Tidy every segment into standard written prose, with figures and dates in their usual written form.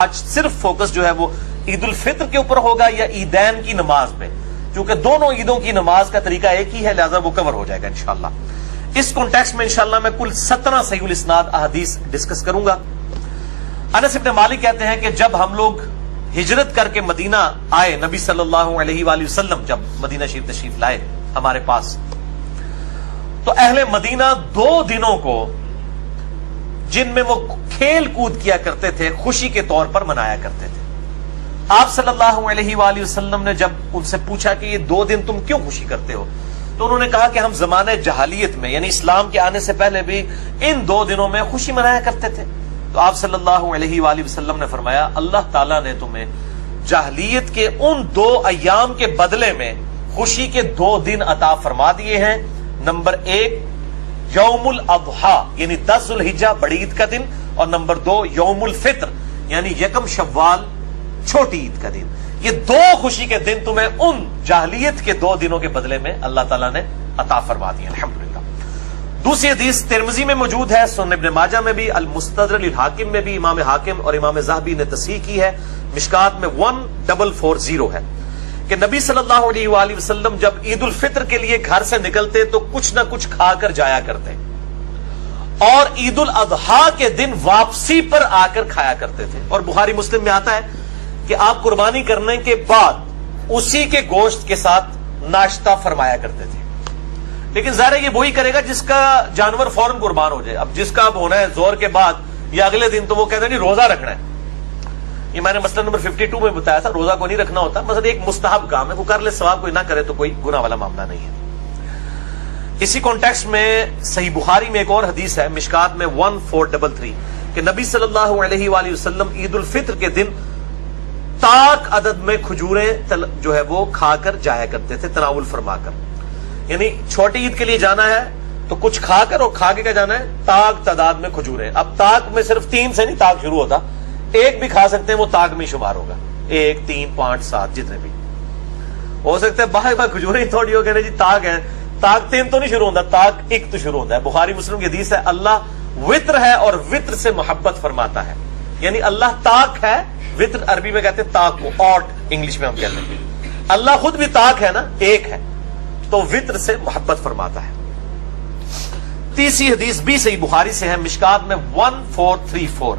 آج صرف فوکس جو ہے وہ عید الفطر کے اوپر ہوگا یا عیدین کی نماز پہ، چونکہ دونوں عیدوں کی نماز کا طریقہ ایک ہی ہے، لہذا وہ کور ہو جائے گا انشاءاللہ۔ اس کانٹیکسٹ میں انشاءاللہ میں کل 17 صحیح الاسناد احادیث ڈسکس کروں گا۔ انس بن مالک کہتے ہیں کہ جب ہم لوگ ہجرت کر کے مدینہ آئے، نبی صلی اللہ علیہ وآلہ وسلم جب مدینہ شریف تشریف لائے ہمارے پاس، تو اہل مدینہ 2 دنوں کو جن میں وہ کھیل کود کیا کرتے تھے خوشی کے طور پر منایا کرتے تھے۔ آپ صلی اللہ علیہ وآلہ وسلم نے جب ان سے پوچھا کہ یہ 2 دن تم کیوں خوشی کرتے ہو، تو انہوں نے کہا کہ ہم زمانہ جاہلیت میں یعنی اسلام کے آنے سے پہلے بھی ان 2 دنوں میں خوشی منایا کرتے تھے۔ تو آپ صلی اللہ علیہ وآلہ وسلم نے فرمایا اللہ تعالیٰ نے تمہیں جاہلیت کے ان 2 ایام کے بدلے میں خوشی کے 2 دن عطا فرما دیے ہیں۔ نمبر 1 یوم الاضحیٰ یعنی 10 ذوالحجہ بڑی عید کا دن، اور نمبر 2 یوم الفطر یعنی 1 شوال چھوٹی عید کا دن۔ یہ 2 خوشی کے دن تمہیں ان جاہلیت کے 2 دنوں کے بدلے میں اللہ تعالیٰ نے عطا فرما دیے الحمدللہ۔ دوسری حدیث ترمذی میں موجود ہے، سنن ابن ماجہ میں بھی، المستدرک للحاکم میں بھی، امام حاکم اور امام ذہبی نے تصحیح کی ہے، مشکات میں 1440 ہے کہ نبی صلی اللہ علیہ وآلہ وسلم جب عید الفطر کے لیے گھر سے نکلتے تو کچھ نہ کچھ کھا کر جایا کرتے، اور عید الاضحیٰ کے دن واپسی پر آ کر کھایا کرتے تھے۔ اور بخاری مسلم میں آتا ہے کہ آپ قربانی کرنے کے بعد اسی کے گوشت کے ساتھ ناشتہ فرمایا کرتے تھے۔ لیکن ظاہر ہے یہ وہی کرے گا جس کا جانور فوراً قربان ہو جائے۔ اب جس کا اب ہونا ہے زور کے بعد یا اگلے دن، تو وہ کہتے ہیں نہیں روزہ رکھنا ہے۔ یہ میں نے مسئلہ نمبر 52 میں بتایا تھا، روزہ کو نہیں رکھنا ہوتا، مثلا ایک مستحب کام ہے، وہ کر لے ثواب، کوئی نہ کرے تو کوئی گناہ والا معاملہ نہیں ہے۔ اسی کانٹیکسٹ میں صحیح بخاری میں ایک اور حدیث ہے، مشکات میں 1433 کہ نبی صلی اللہ علیہ وآلہ وسلم عید الفطر کے دن طاق عدد میں کھجوریں جو ہے وہ کھا کر جایا کرتے تھے، تناول فرما کر۔ یعنی چھوٹی عید کے لیے جانا ہے تو کچھ کھا کر، اور کھا کے کیا جانا ہے، طاق تعداد میں کھجوریں۔ اب طاق میں صرف 3 سے نہیں طاق شروع ہوتا، 1 بھی کھا سکتے ہیں، وہ طاق میں شمار ہوگا، 1 3 5 7 جتنے بھی ہو سکتے ہیں۔ باہر کھجوریں تھوڑی ہو گئے جی طاق ہے، طاق 3 تو نہیں شروع ہوتا، طاق 1 تو شروع ہوتا ہے۔ بخاری مسلم کی حدیث ہے اللہ وطر ہے اور وطر سے محبت فرماتا ہے، یعنی اللہ طاق ہے، وطر عربی میں کہتے ہیں طاق کو، آٹ انگلش میں ہم کہتے ہیں۔ اللہ خود بھی طاق ہے نا، 1 ہے، تو وطر سے محبت فرماتا ہے۔ تیسری حدیث بھی صحیح بخاری سے ہے، مشکات میں 1434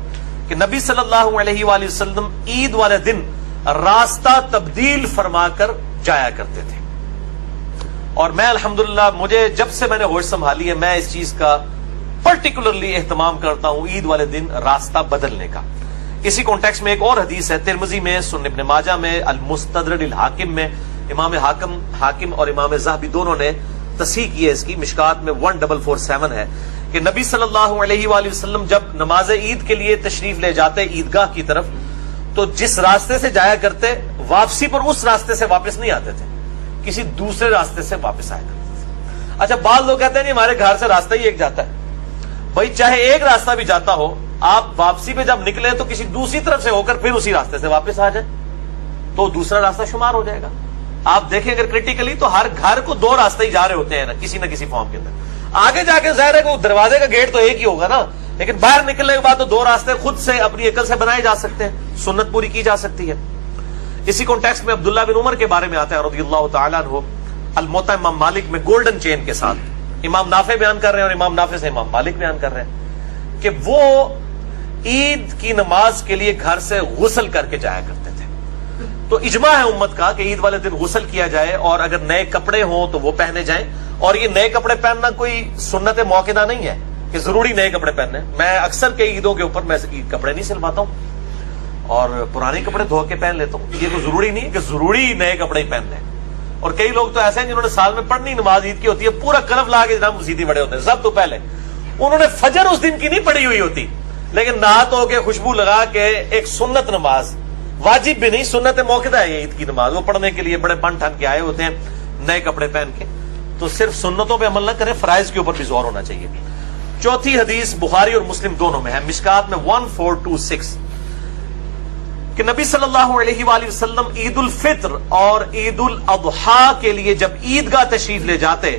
کہ نبی صلی اللہ علیہ وآلہ وسلم عید والے دن راستہ تبدیل فرما کر جایا کرتے تھے۔ اور میں الحمدللہ مجھے جب سے میں نے ہوش سنبھالی ہے، میں اس چیز کا پرٹیکولرلی اہتمام کرتا ہوں، عید والے دن راستہ بدلنے کا۔ اسی کانٹیکسٹ میں ایک اور حدیث ہے، ترمذی میں، سنن ابن ماجہ میں، المستدرک للحاکم میں، امام حاکم اور امام ذہبی دونوں نے تصحیح کی ہے اس کی، مشکات میں 1447 ہے کہ نبی صلی اللہ علیہ وآلہ وسلم جب نماز عید کے لیے تشریف لے جاتے عیدگاہ کی طرف، تو جس راستے سے جایا کرتے واپسی پر اس راستے سے واپس نہیں آتے تھے، کسی دوسرے راستے سے واپس آیا کرتے تھے۔ اچھا بعض لوگ کہتے ہیں نہیں ہمارے گھر سے راستہ ہی ایک جاتا ہے، بھائی چاہے ایک راستہ بھی جاتا ہو، آپ واپسی پہ جب نکلے تو کسی دوسری طرف سے ہو کر پھر اسی راستے سے واپس آ جائیں تو دوسرا راستہ شمار ہو جائے گا۔ آپ دیکھیں اگر کریٹیکلی تو ہر گھر کو 2 راستے ہی جا رہے ہوتے ہیں نا کسی فارم کے اندر۔ آگے جا کے ظاہر ہے کہ دروازے کا گیٹ تو ایک ہی ہوگا نا، لیکن باہر نکلنے کے بعد تو 2 راستے خود سے اپنی عقل سے بنائے جا سکتے ہیں، سنت پوری کی جا سکتی ہے۔ اسی کانٹیکسٹ میں عبداللہ بن عمر کے بارے میں آتا ہے رضی اللہ تعالیٰ عنہ، الموطا امام مالک میں گولڈن چین کے ساتھ امام نافع بیان کر رہے ہیں، اور امام نافع سے امام مالک بیان کر رہے ہیں کہ وہ عید کی نماز کے لیے گھر سے غسل کر کے جایا کرتے تھے۔ تو اجماع ہے امت کا کہ عید والے دن غسل کیا جائے، اور اگر نئے کپڑے ہوں تو وہ پہنے جائیں۔ اور یہ نئے کپڑے پہننا کوئی سنت موقعہ نہیں ہے کہ ضروری نئے کپڑے پہننے۔ میں اکثر کے عیدوں کے اوپر میں عید کپڑے نہیں سلواتا ہوں اور پرانے کپڑے دھو کے پہن لیتا ہوں۔ یہ تو ضروری نہیں کہ ضروری نئے کپڑے ہی پہننے ہیں۔ اور کئی لوگ تو ایسے ہیں جنہوں نے سال میں پڑھنی نماز عید کی ہوتی ہے، پورا کلف لا کے جناب مسیدی بڑے ہوتے ہیں، سب تو پہلے انہوں نے فجر اس دن کی نہیں پڑھی ہوئی ہوتی، لیکن نہا دھو کے خوشبو لگا کے ایک سنت نماز، واجب بھی نہیں سنت موقع ہے یہ عید کی نماز، وہ پڑھنے کے لیے بڑے بن ٹھن کے آئے ہوتے ہیں نئے کپڑے پہن کے۔ تو صرف سنتوں پہ عمل نہ کریں، فرائض کے اوپر بھی زور ہونا چاہیے۔ چوتھی حدیث بخاری اور مسلم دونوں میں ہے، مشکات میں 1426 کہ نبی صلی اللہ علیہ وآلہ وسلم عید الفطر اور عید الاضحیٰ کے لیے جب عیدگاہ تشریف لے جاتے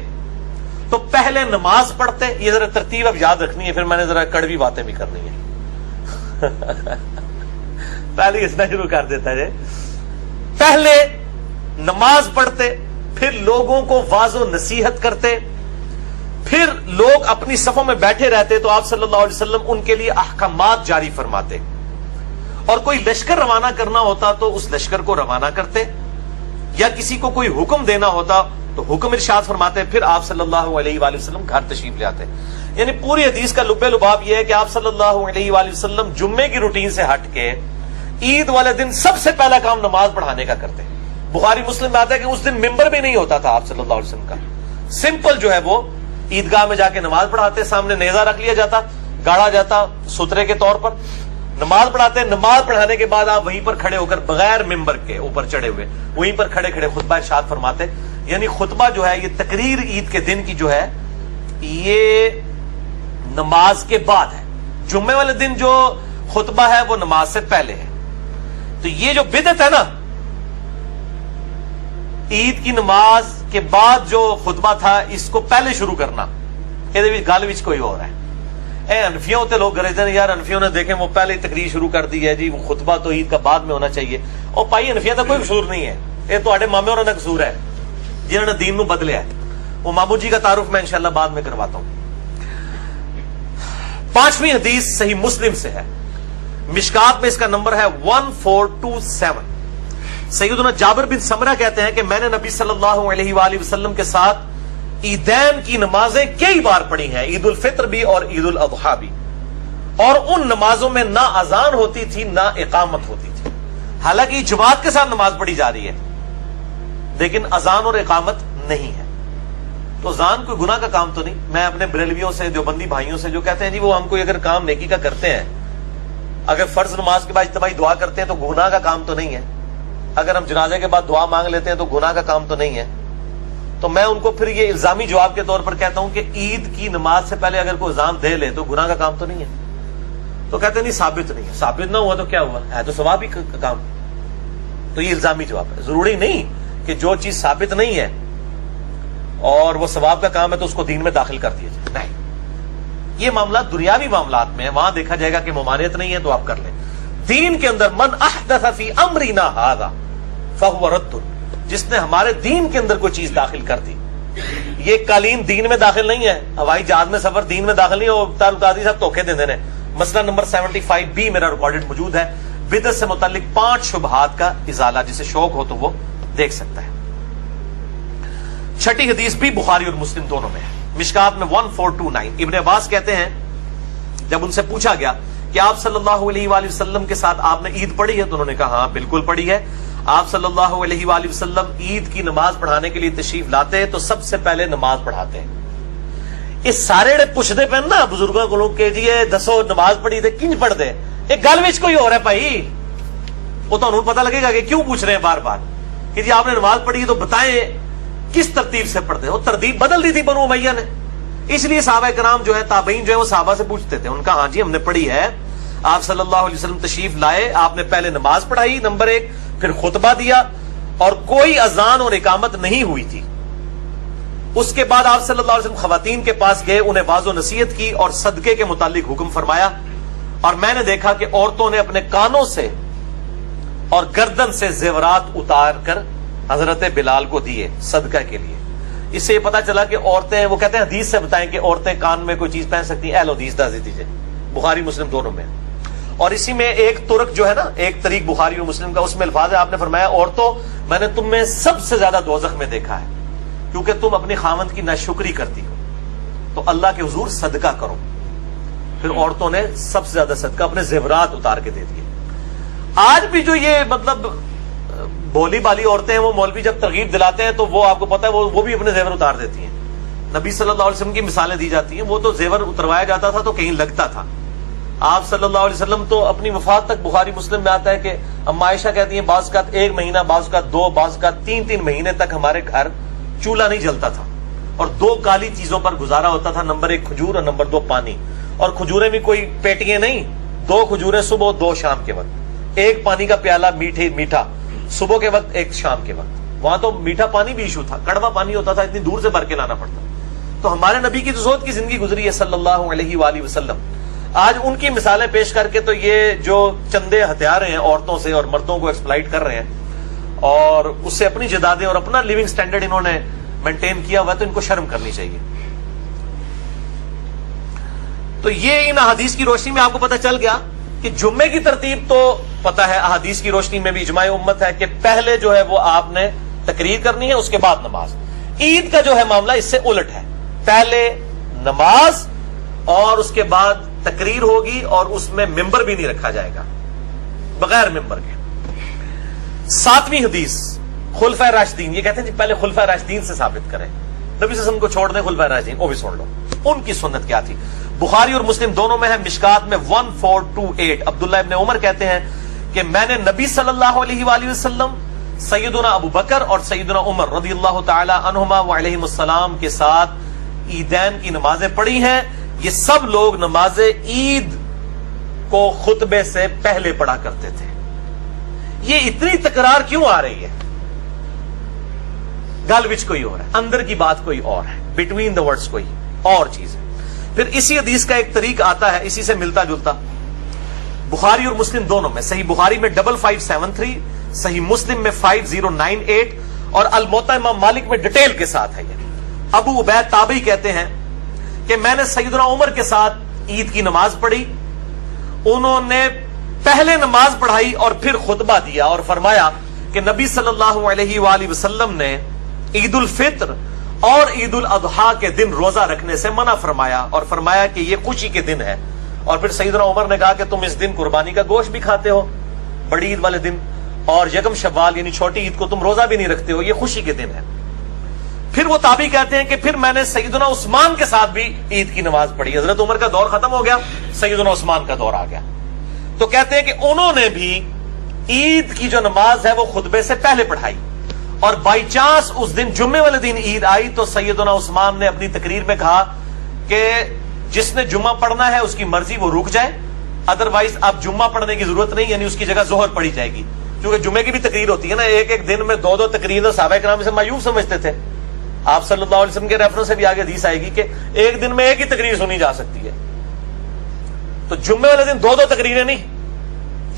تو پہلے نماز پڑھتے۔ یہ ذرا ترتیب اب یاد رکھنی ہے، پھر میں نے ذرا کڑوی باتیں بھی کرنی ہے۔ پہلے ہنسنا شروع کر دیتا ہے. پہلے نماز پڑھتے, پھر لوگوں کو واعظ و نصیحت کرتے, پھر لوگ اپنی صفوں میں بیٹھے رہتے تو آپ صلی اللہ علیہ وسلم ان کے لیے احکامات جاری فرماتے, اور کوئی لشکر روانہ کرنا ہوتا تو اس لشکر کو روانہ کرتے, یا کسی کو کوئی حکم دینا ہوتا تو حکم ارشاد فرماتے, پھر آپ صلی اللہ علیہ وآلہ وسلم گھر تشریف لے آتے. یعنی پوری حدیث کا لب لباب یہ ہے کہ آپ صلی اللہ علیہ وآلہ وسلم جمعے کی روٹین سے ہٹ کے عید والے دن سب سے پہلا کام نماز پڑھانے کا کرتے. بخاری مسلم میں آتا ہے کہ اس دن ممبر بھی نہیں ہوتا تھا آپ صلی اللہ علیہ وسلم کا, سمپل جو ہے وہ عیدگاہ میں جا کے نماز پڑھاتے, سامنے نیزہ رکھ لیا جاتا, گاڑا جاتا سترے کے طور پر, نماز پڑھاتے. نماز پڑھانے کے بعد آپ وہیں پر کھڑے ہو کر بغیر ممبر کے اوپر چڑھے ہوئے وہیں پر کھڑے کھڑے خطبہ ارشاد فرماتے. یعنی خطبہ جو ہے یہ تقریر عید کے دن کی جو ہے یہ نماز کے بعد ہے. جمعے والے دن جو خطبہ ہے وہ نماز سے پہلے ہے. تو یہ جو بدعت ہے نا, عید کی نماز کے بعد جو خطبہ تھا اس کو پہلے شروع کرنا, یہ گل وچ کوئی اور ہے. اے انفیوں تے لوگ گرے یار انفیوں نے دیکھیں وہ پہلے تقریر شروع کر دی ہے جی, وہ خطبہ تو عید کا بعد میں ہونا چاہیے. اور پائی انفیاں کا کوئی قصور نہیں ہے, یہ تو مامے اور قصور ہے جنہوں نے دین نو بدلیا ہے. وہ مامو جی کا تعارف میں انشاءاللہ بعد میں کرواتا ہوں. 5ویں حدیث صحیح مسلم سے ہے, مشکات میں اس کا نمبر ہے 1427. سیدنا جابر بن سمرہ کہتے ہیں کہ میں نے نبی صلی اللہ علیہ وآلہ وسلم کے ساتھ عیدین کی نمازیں کئی بار پڑھی ہیں, عید الفطر بھی اور عید الاضحیٰ بھی, اور ان نمازوں میں نہ اذان ہوتی تھی نہ اقامت ہوتی تھی. حالانکہ جماعت کے ساتھ نماز پڑھی جا رہی ہے لیکن اذان اور اقامت نہیں ہے. تو اذان کوئی گناہ کا کام تو نہیں. میں اپنے بریلویوں سے, دیوبندی بھائیوں سے جو کہتے ہیں جی وہ ہم کوئی اگر کام نیکی کا کرتے ہیں, اگر فرض نماز کے بعد اجتماعی دعا کرتے ہیں تو گناہ کا کام تو نہیں ہے, اگر ہم جنازے کے بعد دعا مانگ لیتے ہیں تو گناہ کا کام تو نہیں ہے. تو میں ان کو پھر یہ الزامی جواب کے طور پر کہتا ہوں کہ عید کی نماز سے پہلے اگر کوئی اذان دے لے تو گناہ کا کام تو نہیں ہے. تو کہتے ہیں نہیں ثابت نہیں ہے. ثابت نہ ہوا تو کیا ہوا, ہے تو ثواب ہی کا کام. تو یہ الزامی جواب ہے. ضروری نہیں کہ جو چیز ثابت نہیں ہے اور وہ ثواب کا کام ہے تو اس کو دین میں داخل کر دیا جائے, نہیں. یہ معاملات دنیاوی معاملات میں ہیں, وہاں دیکھا جائے گا کہ ممانعت نہیں ہے تو آپ کر لیں. دین کے اندر من احدث فی امرنا ھذا فہو رد, جس نے ہمارے دین کے اندر کوئی چیز داخل کر دی. یہ قالین دین میں داخل نہیں ہے, ہوائی جہاز میں سفر دین میں داخل نہیں ہے. اور قاضی صاحب دھوکے دے دینے. مسئلہ نمبر 75B میرا ریکارڈڈ موجود ہے, بدعت سے متعلق 5 شبہات کا ازالہ, جسے شوق ہو تو وہ دیکھ سکتا ہے. 6ٹھی حدیث بھی بخاری اور مسلم دونوں میں ہے, مشکات میں 1429. ابن عباس کہتے ہیں جب ان سے پوچھا گیا کہ آپ صلی اللہ علیہ وآلہ وسلم کے ساتھ آپ نے عید پڑھی ہے, تو انہوں نے کہا ہاں بالکل پڑھی ہے. آپ صلی اللہ علیہ وآلہ وسلم عید کی نماز پڑھانے کے لیے تشریف لاتے ہیں تو سب سے پہلے نماز پڑھاتے ہیں. یہ سارے پوچھتے پہ نا بزرگوں کو لوگ کہ جی یہ دسو نماز پڑھی تھے کنج پڑھ دے, ایک گل وچ کوئی اور ہے بھائی. وہ تو انہوں پتہ لگے گا کہ کیوں پوچھ رہے ہیں بار بار کہ جی آپ نے نماز پڑھی تو بتائیں کس ترتیب سے پڑھتے. وہ ترتیب بدل دی تھی بنو امیہ نے, اس لیے صحابہ کرام جو ہے تابعین جو ہے وہ صحابہ سے پوچھتے تھے. ان کا ہاں جی ہم نے پڑھی ہے, آپ صلی اللہ علیہ وسلم تشریف لائے, آپ نے پہلے نماز پڑھائی نمبر 1, پھر خطبہ دیا, اور کوئی اذان اور اقامت نہیں ہوئی تھی. اس کے بعد آپ صلی اللہ علیہ وسلم خواتین کے پاس گئے, انہیں واعظ و نصیحت کی اور صدقے کے متعلق حکم فرمایا. اور میں نے دیکھا کہ عورتوں نے اپنے کانوں سے اور گردن سے زیورات اتار کر حضرت بلال کو دیے صدقہ کے لیے. اس سے یہ پتا چلا کہ عورتیں, وہ کہتے ہیں حدیث سے بتائیں کہ عورتیں کان میں کوئی چیز پہن سکتی ہیں. اہل حدیث دس دیجیے, بخاری مسلم دونوں میں. اور اسی میں ایک ترک جو ہے نا, ایک طریق بخاری اور مسلم کا, اس میں الفاظ ہے آپ نے فرمایا عورتوں میں نے تم میں سب سے زیادہ دوزخ میں دیکھا ہے کیونکہ تم اپنی خاوند کی ناشکری کرتی ہو, تو اللہ کے حضور صدقہ کرو. پھر عورتوں نے سب سے زیادہ صدقہ اپنے زیورات اتار کے دے دیے. آج بھی جو یہ مطلب بولی بالی عورتیں ہیں, وہ مولوی جب ترغیب دلاتے ہیں تو وہ آپ کو پتا ہے وہ بھی اپنے زیور اتار دیتی ہیں. نبی صلی اللہ علیہ وسلم کی مثالیں دی جاتی ہیں, وہ تو زیور اتروایا جاتا تھا تو کہیں لگتا تھا. آپ صلی اللہ علیہ وسلم تو اپنی وفات تک, بخاری مسلم میں آتا ہے کہ اما عائشہ کہتی ہیں بعض کا 1 مہینہ, بعض کا 2, بعض کا 3 مہینے تک ہمارے گھر چولہا نہیں جلتا تھا اور 2 کالی چیزوں پر گزارا ہوتا تھا, نمبر 1 کھجور اور نمبر 2 پانی. اور کھجوریں بھی کوئی پیٹیاں نہیں, 2 کھجوریں صبح 2 شام کے وقت, 1 پانی کا پیالہ میٹھا صبح کے وقت 1 شام کے وقت. وہاں تو میٹھا پانی بھی ایشو تھا, کڑوا پانی ہوتا تھا, اتنی دور سے بھر کے لانا پڑتا. تو ہمارے نبی کی تو زہد کی زندگی گزری ہے صلی اللہ علیہ وآلہ وسلم. آج ان کی مثالیں پیش کر کے تو یہ جو چندے ہتھیار ہیں عورتوں سے اور مردوں کو ایکسپلائٹ کر رہے ہیں اور اس سے اپنی جدادیں اور اپنا لیونگ سٹینڈرڈ انہوں نے مینٹین کیا ہوا ہے، تو ان کو شرم کرنی چاہیے. تو یہ ان احادیث کی روشنی میں آپ کو پتہ چل گیا کہ جمعے کی ترتیب تو پتہ ہے، احادیث کی روشنی میں بھی اجماع امت ہے کہ پہلے جو ہے وہ آپ نے تقریر کرنی ہے، اس کے بعد نماز. عید کا جو ہے معاملہ اس سے الٹ ہے، پہلے نماز اور اس کے بعد تقریر ہوگی اور اس میں ممبر بھی نہیں رکھا جائے گا، بغیر ممبر کے. 7ویں حدیث خلفائے راشدین، یہ کہتے ہیں جی پہلے خلفائے راشدین سے ثابت کریں، نبی صلی اللہ علیہ وسلم کو چھوڑ دیں، خلفائے راشدین وہ بھی سن لو ان کی سنت کیا تھی. بخاری اور مسلم دونوں میں ہے، مشکات میں 1428. عبداللہ ابن عمر کہتے ہیں کہ میں نے نبی صلی اللہ علیہ وآلہ وسلم، سیدنا ابو بکر اور سیدنا عمر رضی اللہ تعالی عنہما وعلیہم السلام کے ساتھ عیدین کی نمازیں پڑھی ہیں. یہ سب لوگ نماز عید کو خطبے سے پہلے پڑھا کرتے تھے. یہ اتنی تکرار کیوں آ رہی ہے؟ گل وچ کوئی اور ہے، اندر کی بات کوئی اور ہے، بٹوین دا ورڈز کوئی اور چیز ہے. پھر اسی حدیث کا ایک طریق آتا ہے اسی سے ملتا جلتا، بخاری اور مسلم دونوں میں، صحیح بخاری میں 5573، صحیح مسلم میں 5098 اور الموطا امام مالک میں ڈیٹیل کے ساتھ ہے. یہ ابو عبید تابعی کہتے ہیں کہ میں نے سیدنا عمر کے ساتھ عید کی نماز پڑھی، انہوں نے پہلے نماز پڑھائی اور پھر خطبہ دیا اور فرمایا کہ نبی صلی اللہ علیہ وآلہ وسلم نے عید الفطر اور عید الاضحیٰ کے دن روزہ رکھنے سے منع فرمایا اور فرمایا کہ یہ خوشی کے دن ہے. اور پھر سیدنا عمر نے کہا کہ تم اس دن قربانی کا گوشت بھی کھاتے ہو بڑی عید والے دن، اور یکم شوال یعنی چھوٹی عید کو تم روزہ بھی نہیں رکھتے ہو، یہ خوشی کے دن ہے. پھر وہ تابعی کہتے ہیں کہ پھر میں نے سیدنا عثمان کے ساتھ بھی عید کی نماز پڑھی. حضرت عمر کا دور ختم ہو گیا، سیدنا عثمان کا دور آ گیا. تو کہتے ہیں کہ انہوں نے بھی عید کی جو نماز ہے وہ خطبے سے پہلے پڑھائی، اور بائی چانس اس دن جمعے والے دن عید آئی تو سیدنا عثمان نے اپنی تقریر میں کہا کہ جس نے جمعہ پڑھنا ہے اس کی مرضی وہ رک جائے، ادروائز اب جمعہ پڑھنے کی ضرورت نہیں، یعنی اس کی جگہ ظہر پڑھی جائے گی. کیونکہ جمعے کی بھی تقریر ہوتی ہے نا، ایک ایک دن میں دو دو تقریر، صحابہ کرام سے مایوب سمجھتے تھے. آپ صلی اللہ علیہ وسلم کے ریفرنس سے بھی آگے حدیث آئے گی کہ ایک دن میں ایک ہی تقریر سنی جا سکتی ہے. تو جمعے والے دن دو دو تقریریں نہیں،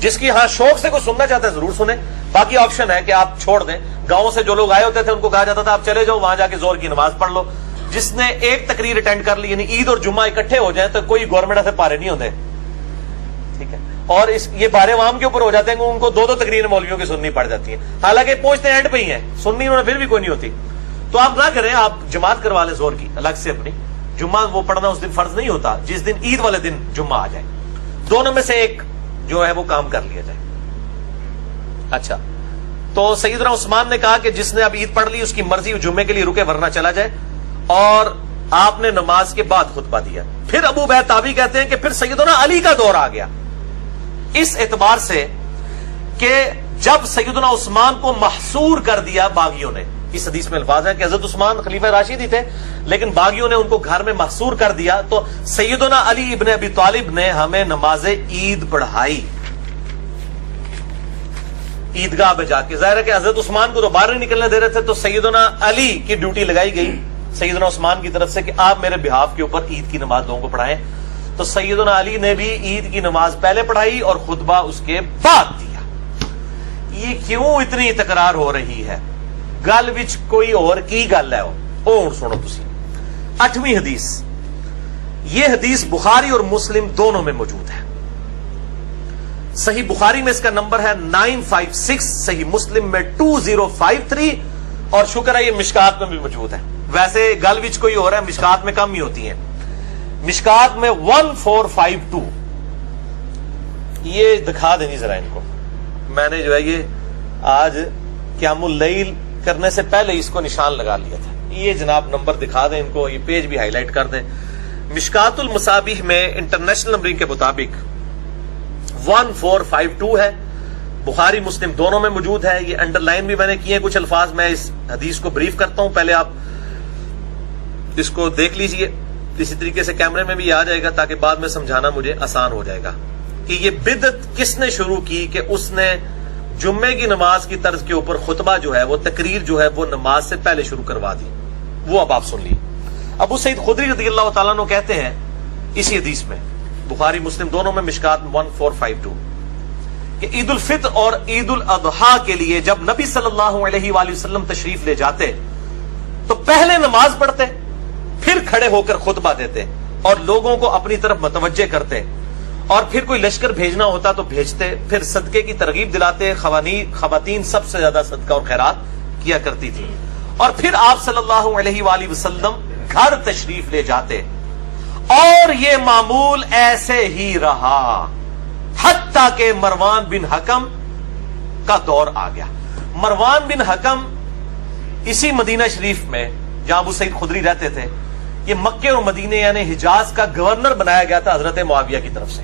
جس کی ہاں شوق سے کوئی سننا چاہتا ہے ضرور سنیں، باقی آپشن ہے کہ آپ چھوڑ دیں. گاؤں سے جو لوگ آئے ہوتے تھے ان کو کہا جاتا تھا آپ چلے جاؤ وہاں جا کے زور کی نماز پڑھ لو. جس نے ایک تقریر اٹینڈ کر لی، یعنی عید اور جمعہ اکٹھے ہو جائیں تو کوئی گورنمنٹ سے پارے نہیں ہوتے، ٹھیک ہے. اور یہ پارے عوام کے اوپر ہو جاتے ہیں کہ ان کو دو دو تقریریں مولویوں کی سننی پڑ جاتی ہیں، حالانکہ پہنچتے اینڈ پہ ہی ہیں، سننی انہوں نے پھر بھی کوئی نہیں ہوتی. تو آپ نہ کریں، آپ جماعت کروا لیں زور کی الگ سے اپنی. جمعہ وہ پڑھنا اس دن فرض نہیں ہوتا جس دن عید والے دن جمعہ آ جائے، دونوں میں سے ایک جو ہے وہ کام کر لیا جائے. اچھا، تو سیدنا عثمان نے کہا کہ جس نے اب عید پڑھ لی اس کی مرضی جمعے کے لیے رکے ورنہ چلا جائے، اور آپ نے نماز کے بعد خطبہ دیا. پھر ابو عبید تابعی کہتے ہیں کہ پھر سیدنا علی کا دور آ گیا، اس اعتبار سے کہ جب سیدنا عثمان کو محصور کر دیا باغیوں نے. اس حدیث میں الفاظ ہے کہ حضرت عثمان خلیفہ راشد ہی تھے لیکن باغیوں نے ان کو گھر میں محصور کر دیا، تو سیدنا علی ابن ابی طالب نے ہمیں نماز عید پڑھائی عیدگاہ پہ جا کے. ظاہر ہے کہ حضرت عثمان کو تو باہر نہیں نکلنے دے رہے تھے، تو سیدنا علی کی ڈیوٹی لگائی گئی سیدنا عثمان کی طرف سے کہ آپ میرے بہاف کے اوپر عید کی نماز لوگوں کو پڑھائیں. تو سیدنا علی نے بھی عید کی نماز پہلے پڑھائی اور خطبہ اس کے بعد دیا. یہ کیوں اتنی تکرار ہو رہی ہے؟ گل وچ کوئی اور کی گل ہے وہ سنو تسی. 8ویں حدیث، یہ حدیث بخاری اور مسلم دونوں میں موجود ہے. صحیح بخاری میں اس کا نمبر ہے 956، صحیح مسلم میں 2053، اور شکر ہے یہ مشکات میں بھی موجود ہے. ویسے گل وچ کوئی اور ہے، مشکات میں کم ہی ہوتی ہیں. مشکات میں 1452. یہ دکھا دیں ذرا ان کو، میں نے جو ہے یہ آج قیام اللیل کرنے سے پہلے اس کو نشان لگا لیا تھا. یہ جناب نمبر دکھا دیں ان کو، یہ پیج بھی ہائی لائٹ کر دیں. مشکات المصابیح میں انٹرنیشنل نمبرنگ کے مطابق 1452 ہے. بخاری مسلم دونوں میں موجود ہے. یہ انڈر لائن بھی میں نے کیے کچھ الفاظ، میں اس حدیث کو بریف کرتا ہوں، پہلے آپ اس کو دیکھ لیجئے. اسی طریقے سے کیمرے میں بھی آ جائے گا تاکہ بعد میں سمجھانا مجھے آسان ہو جائے گا کہ یہ بدعت کس نے شروع کی کہ اس نے جمعے کی نماز کی طرز کے اوپر خطبہ جو ہے وہ تقریر جو ہے وہ نماز سے پہلے شروع کروا دی. وہ اب آپ سن لیے. ابو سعید خدری رضی اللہ تعالیٰ عنہ کہتے ہیں اسی حدیث میں بخاری مسلم دونوں میں مشکات 1452 کہ عید الفطر اور عید الاضحیٰ کے لیے جب نبی صلی اللہ علیہ وآلہ وسلم تشریف لے جاتے تو پہلے نماز پڑھتے، پھر کھڑے ہو کر خطبہ دیتے اور لوگوں کو اپنی طرف متوجہ کرتے، اور پھر کوئی لشکر بھیجنا ہوتا تو بھیجتے، پھر صدقے کی ترغیب دلاتے، خواتین سب سے زیادہ صدقہ اور خیرات کیا کرتی تھی، اور پھر آپ صلی اللہ علیہ وآلہ وسلم گھر تشریف لے جاتے، اور یہ معمول ایسے ہی رہا حتیٰ کہ مروان بن حکم کا دور آ گیا۔ مروان بن حکم اسی مدینہ شریف میں جہاں ابو سعید خدری رہتے تھے، یہ مکے اور مدینے یعنی حجاز کا گورنر بنایا گیا تھا حضرت معاویہ کی طرف سے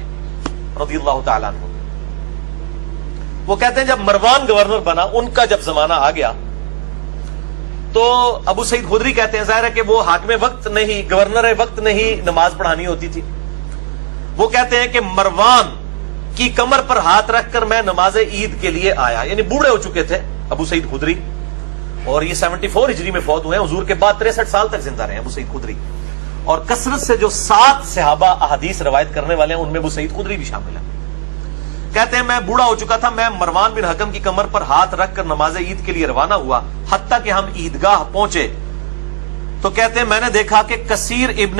رضی اللہ تعالیٰ عنہ۔ وہ کہتے ہیں جب مروان گورنر بنا، ان کا جب زمانہ آ گیا تو ابو سعید خدری کہتے ہیں ظاہر ہے کہ وہ حاکم وقت نہیں، گورنر وقت نہیں نماز پڑھانی ہوتی تھی، وہ کہتے ہیں کہ مروان کی کمر پر ہاتھ رکھ کر میں نماز عید کے لیے آیا، یعنی بوڑھے ہو چکے تھے ابو سعید خدری، اور یہ 74 ہجری میں فوت ہوئے ہیں، حضور کے بعد 63 سال تک زندہ رہے ہیں ابو سعید خدری، اور کثرت سے جو 7 صحابہ احادیث روایت کرنے والے ہیں ان میں ابو سعید خدری بھی شامل ہے۔ کہتے ہیں میں بوڑھا ہو چکا تھا، میں مروان بن حکم کی کمر پر ہاتھ رکھ کر نماز عید کے لیے روانہ ہوا، حتیٰ کہ ہم عیدگاہ پہنچے تو کہتے ہیں میں نے دیکھا کہ کثیر ابن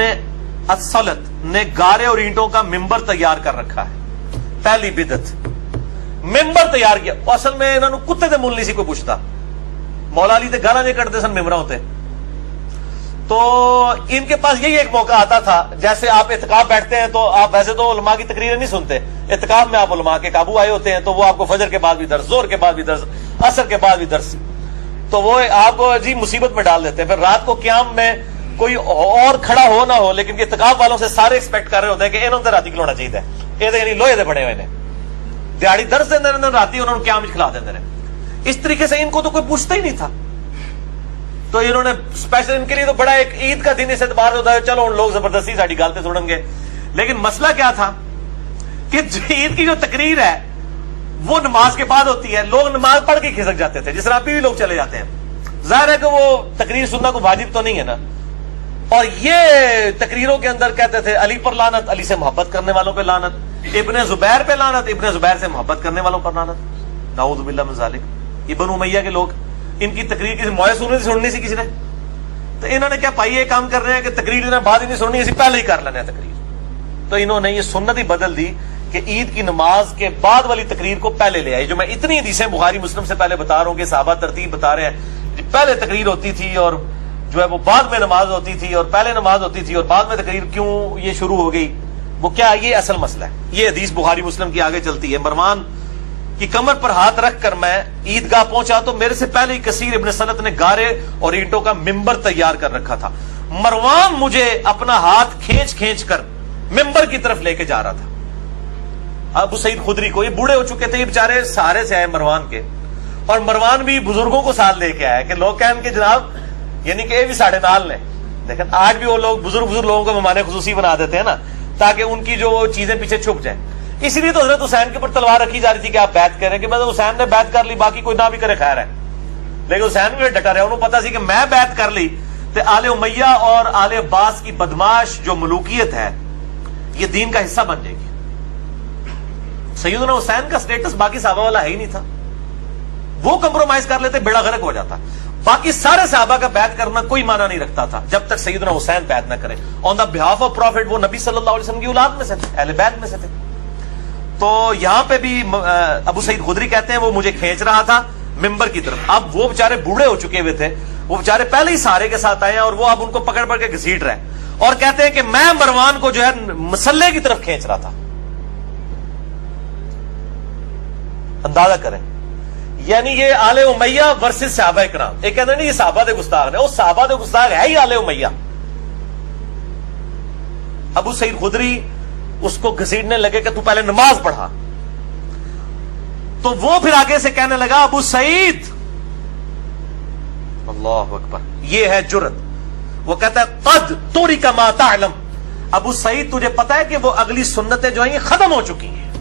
الصلت نے گارے اور اینٹوں کا ممبر تیار کر رکھا ہے۔ پہلی بدعت، ممبر تیار کیا، اصل میں انہوں نے کتے دے مول نہیں سی کوئی پوچھتا، مولا علی تے گالا نہیں کٹتے سن ممبر ہوتے، تو ان کے پاس یہی ایک موقع آتا تھا، جیسے آپ اعتکاف بیٹھتے ہیں تو آپ ویسے تو علماء کی تقریریں نہیں سنتے، اعتکاف میں آپ علماء کے قابو آئے ہوتے ہیں تو وہ آپ کو فجر کے بعد بھی درس، زور کے بعد بھی درس، عصر کے بعد بھی درس، تو وہ آپ جی مصیبت میں ڈال دیتے ہیں۔ پھر رات کو قیام میں کوئی اور کھڑا ہو نہ ہو، لیکن اعتکاف والوں سے سارے ایکسپیکٹ کر رہے ہوتے ہیں کہ انہوں نے رات کھلونا چاہیے، یہ یعنی لوہے دے بڑے ہوئے نے دیہڑی درس دیں رات انہوں نے قیام کھلا دیں رہے، اس طریقے سے ان کو تو کوئی پوچھتا ہی نہیں تھا، تو انہوں نے اسپیشل ان کے لیے تو بڑا ایک عید کا دن اس اعتبار ہوتا ہے چلو ان لوگ زبردستی ساڑی گالتے سنیں گے، لیکن مسئلہ کیا تھا کہ عید کی جو تقریر ہے وہ نماز کے بعد ہوتی ہے، لوگ نماز پڑھ کے کھسک جاتے تھے، جس طرح ابھی بھی لوگ چلے جاتے ہیں، ظاہر ہے کہ وہ تقریر سننا کوئی واجب تو نہیں ہے نا، اور یہ تقریروں کے اندر کہتے تھے علی پر لعنت، علی سے محبت کرنے والوں پہ لعنت، ابن زبیر پہ لعنت، ابن زبیر سے محبت کرنے والوں پر لعنت، نعوذ باللہ من ذالک۔ یہ بنو امیہ کے لوگ، ان کی تقریر کسی موئے سننی سی کسی نے، تو انہوں نے کیا پائی یہ کام کر رہے ہیں کہ تقریر انہیں بعد ہی نہیں سننی، اسی پہلے ہی کر لینا ہے تقریر، تو انہوں نے یہ سنت ہی بدل دی کہ عید کی نماز کے بعد والی تقریر کو پہلے لے آئی۔ جو میں اتنی حدیثیں بخاری مسلم سے پہلے بتا رہا ہوں کہ صحابہ ترتیب بتا رہے ہیں، پہلے تقریر ہوتی تھی اور جو ہے وہ بعد میں نماز ہوتی تھی، اور پہلے نماز ہوتی تھی اور بعد میں تقریر کیوں یہ شروع ہو گئی، وہ کیا یہ اصل مسئلہ ہے۔ یہ حدیث بخاری مسلم کی آگے چلتی ہے، مروان کی کمر پر ہاتھ رکھ کر میں عیدگاہ پہنچا تو میرے سے پہلے ہی کثیر ابن سلط نے گارے اور اینٹوں کا ممبر تیار کر رکھا تھا، مروان مجھے اپنا ہاتھ کھینچ کھینچ کر ممبر کی طرف لے کے جا رہا تھا۔ ابو سعید خدری کو، یہ بوڑھے ہو چکے تھے، یہ بیچارے سہارے سے آئے مروان کے، اور مروان بھی بزرگوں کو ساتھ لے کے آیا کہ لوگ کہیں کہ جناب یعنی کہ یہ بھی ساڑھے نال لیں، لیکن آج بھی وہ لوگ بزرگ لوگوں کو مہمان خصوصی بنا دیتے ہیں نا تاکہ ان کی جو چیزیں پیچھے چھپ جائیں، اسی لیے تو حضرت حسین کے اوپر تلوار رکھی جا رہی تھی کہ آپ بیعت کریں، کہ میں حسین نے بیعت کر لی باقی کوئی نہ بھی کرے خیر ہے، لیکن حسین بھی ڈٹا رہا، انہوں پتا سی کہ میں بیعت کر لی تو آل امیہ اور آل عباس کی بدماش جو ملوکیت ہے یہ دین کا حصہ بن جائے گی۔ سیدنا حسین کا سٹیٹس باقی صحابہ والا ہے ہی نہیں تھا، وہ کمپرومائز کر لیتے بیڑا غرق ہو جاتا، باقی سارے صحابہ کا بیعت کرنا کوئی معنی نہیں رکھتا تھا جب تک سیدنا حسین بیعت نہ کرے آن دا بہاف آف پروفٹ، وہ نبی صلی اللہ علیہ وسلم کی اولاد میں سے تھے، اہل بیت میں سے تھے۔ تو یہاں پہ بھی ابو سعید خدری کہتے ہیں وہ مجھے کھینچ رہا تھا ممبر کی طرف، اب وہ بیچارے بوڑھے ہو چکے ہوئے تھے، وہ بیچارے پہلے ہی سارے کے ساتھ آئے ہیں اور وہ اب ان کو پکڑ پکڑ کے گھسیٹ رہے ہیں، اور کہتے ہیں کہ میں مروان کو جو ہے مسلح کی طرف کھینچ رہا تھا۔ اندازہ کریں، یعنی یہ آل امیہ ورسز صحابہ کرام، ایک کہتے ہیں نہیں یہ صحابہ دے گستاخ نے، وہ صحابہ دے گستاخ ہے ہی آل امیہ۔ ابو سعید خدری اس کو گھسیٹنے لگے کہ تو پہلے نماز پڑھا، تو وہ پھر آگے سے کہنے لگا ابو سعید، اللہ اکبر، یہ ہے جرت، وہ کہتا ہے قد ترک ما تعلم، ابو سعید تجھے پتا ہے کہ وہ اگلی سنتیں جو ہیں یہ ختم ہو چکی ہیں،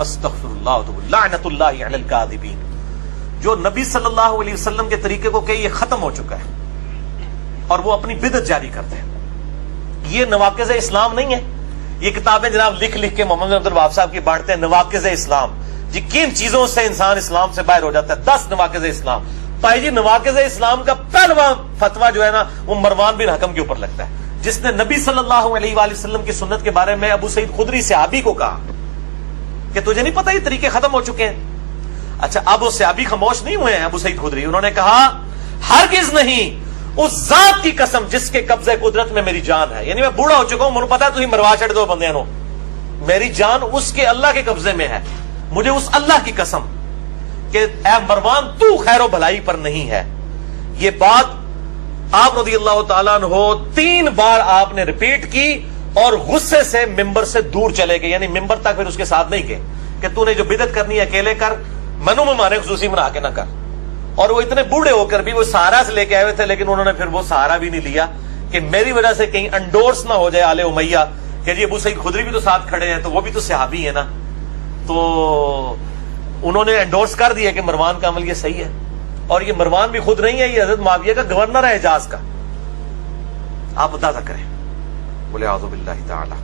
استغفر اللہ لعنت اللہ علی الکاذبین، جو نبی صلی اللہ علیہ وسلم کے طریقے کو کہ یہ ختم ہو چکا ہے اور وہ اپنی بدعت جاری کرتے ہیں۔ یہ نواقض اسلام نہیں ہے، یہ کتابیں جناب لکھ لکھ کے محمد عبد الوہاب صاحب کی بانٹتے ہیں. نواقض اسلام جی کن چیزوں سے انسان اسلام سے باہر ہو جاتا ہے؟ 10 نواقض اسلام. بھائی جی نواقض اسلام کا پہلوا فتوا جو ہے نا وہ مروان بن حکم کے اوپر لگتا ہے، جس نے نبی صلی اللہ علیہ وآلہ وسلم کی سنت کے بارے میں ابو سعید خدری صحابی کو کہا کہ تجھے نہیں پتا یہ طریقے ختم ہو چکے ہیں. اچھا اب وہ صحابی خاموش نہیں ہوئے ہیں ابو سعید خدری، انہوں نے کہا ہرگز نہیں، اس ذات کی قسم جس کے قبضہ قدرت میں میری جان ہے، یعنی میں بوڑھا ہو چکا ہوں، مجھے پتا تھی مروا چڑھ دو بندے نو، میری جان اس کے اللہ کے قبضے میں ہے، مجھے اس اللہ کی قسم کہ اے مروان تو خیر و بھلائی پر نہیں ہے. یہ بات آپ رضی اللہ تعالیٰ عنہ 3 بار آپ نے ریپیٹ کی اور غصے سے ممبر سے دور چلے گئے، یعنی ممبر تک پھر اس کے ساتھ نہیں گئے کہ تو نے جو بدعت کرنی ہے اکیلے کر، منو میں مانے خصوصی بنا کے نہ کر. اور وہ اتنے بوڑھے ہو کر بھی وہ سہارا سے لے کے آئے ہوئے تھے، لیکن انہوں نے پھر وہ سہارا بھی نہیں لیا کہ میری وجہ سے کہیں انڈورس نہ ہو جائے آل امیہ کہ جی ابو سعید خدری بھی تو ساتھ کھڑے ہیں تو وہ بھی تو صحابی ہے نا. تو انہوں نے انڈورس کر دیا کہ مروان کا عمل یہ صحیح ہے، اور یہ مروان بھی خود نہیں ہے، یہ حضرت معاویہ کا گورنر ہے حجاز کا. آپ اندازہ کریں، بولے اعوذ باللہ تعالی.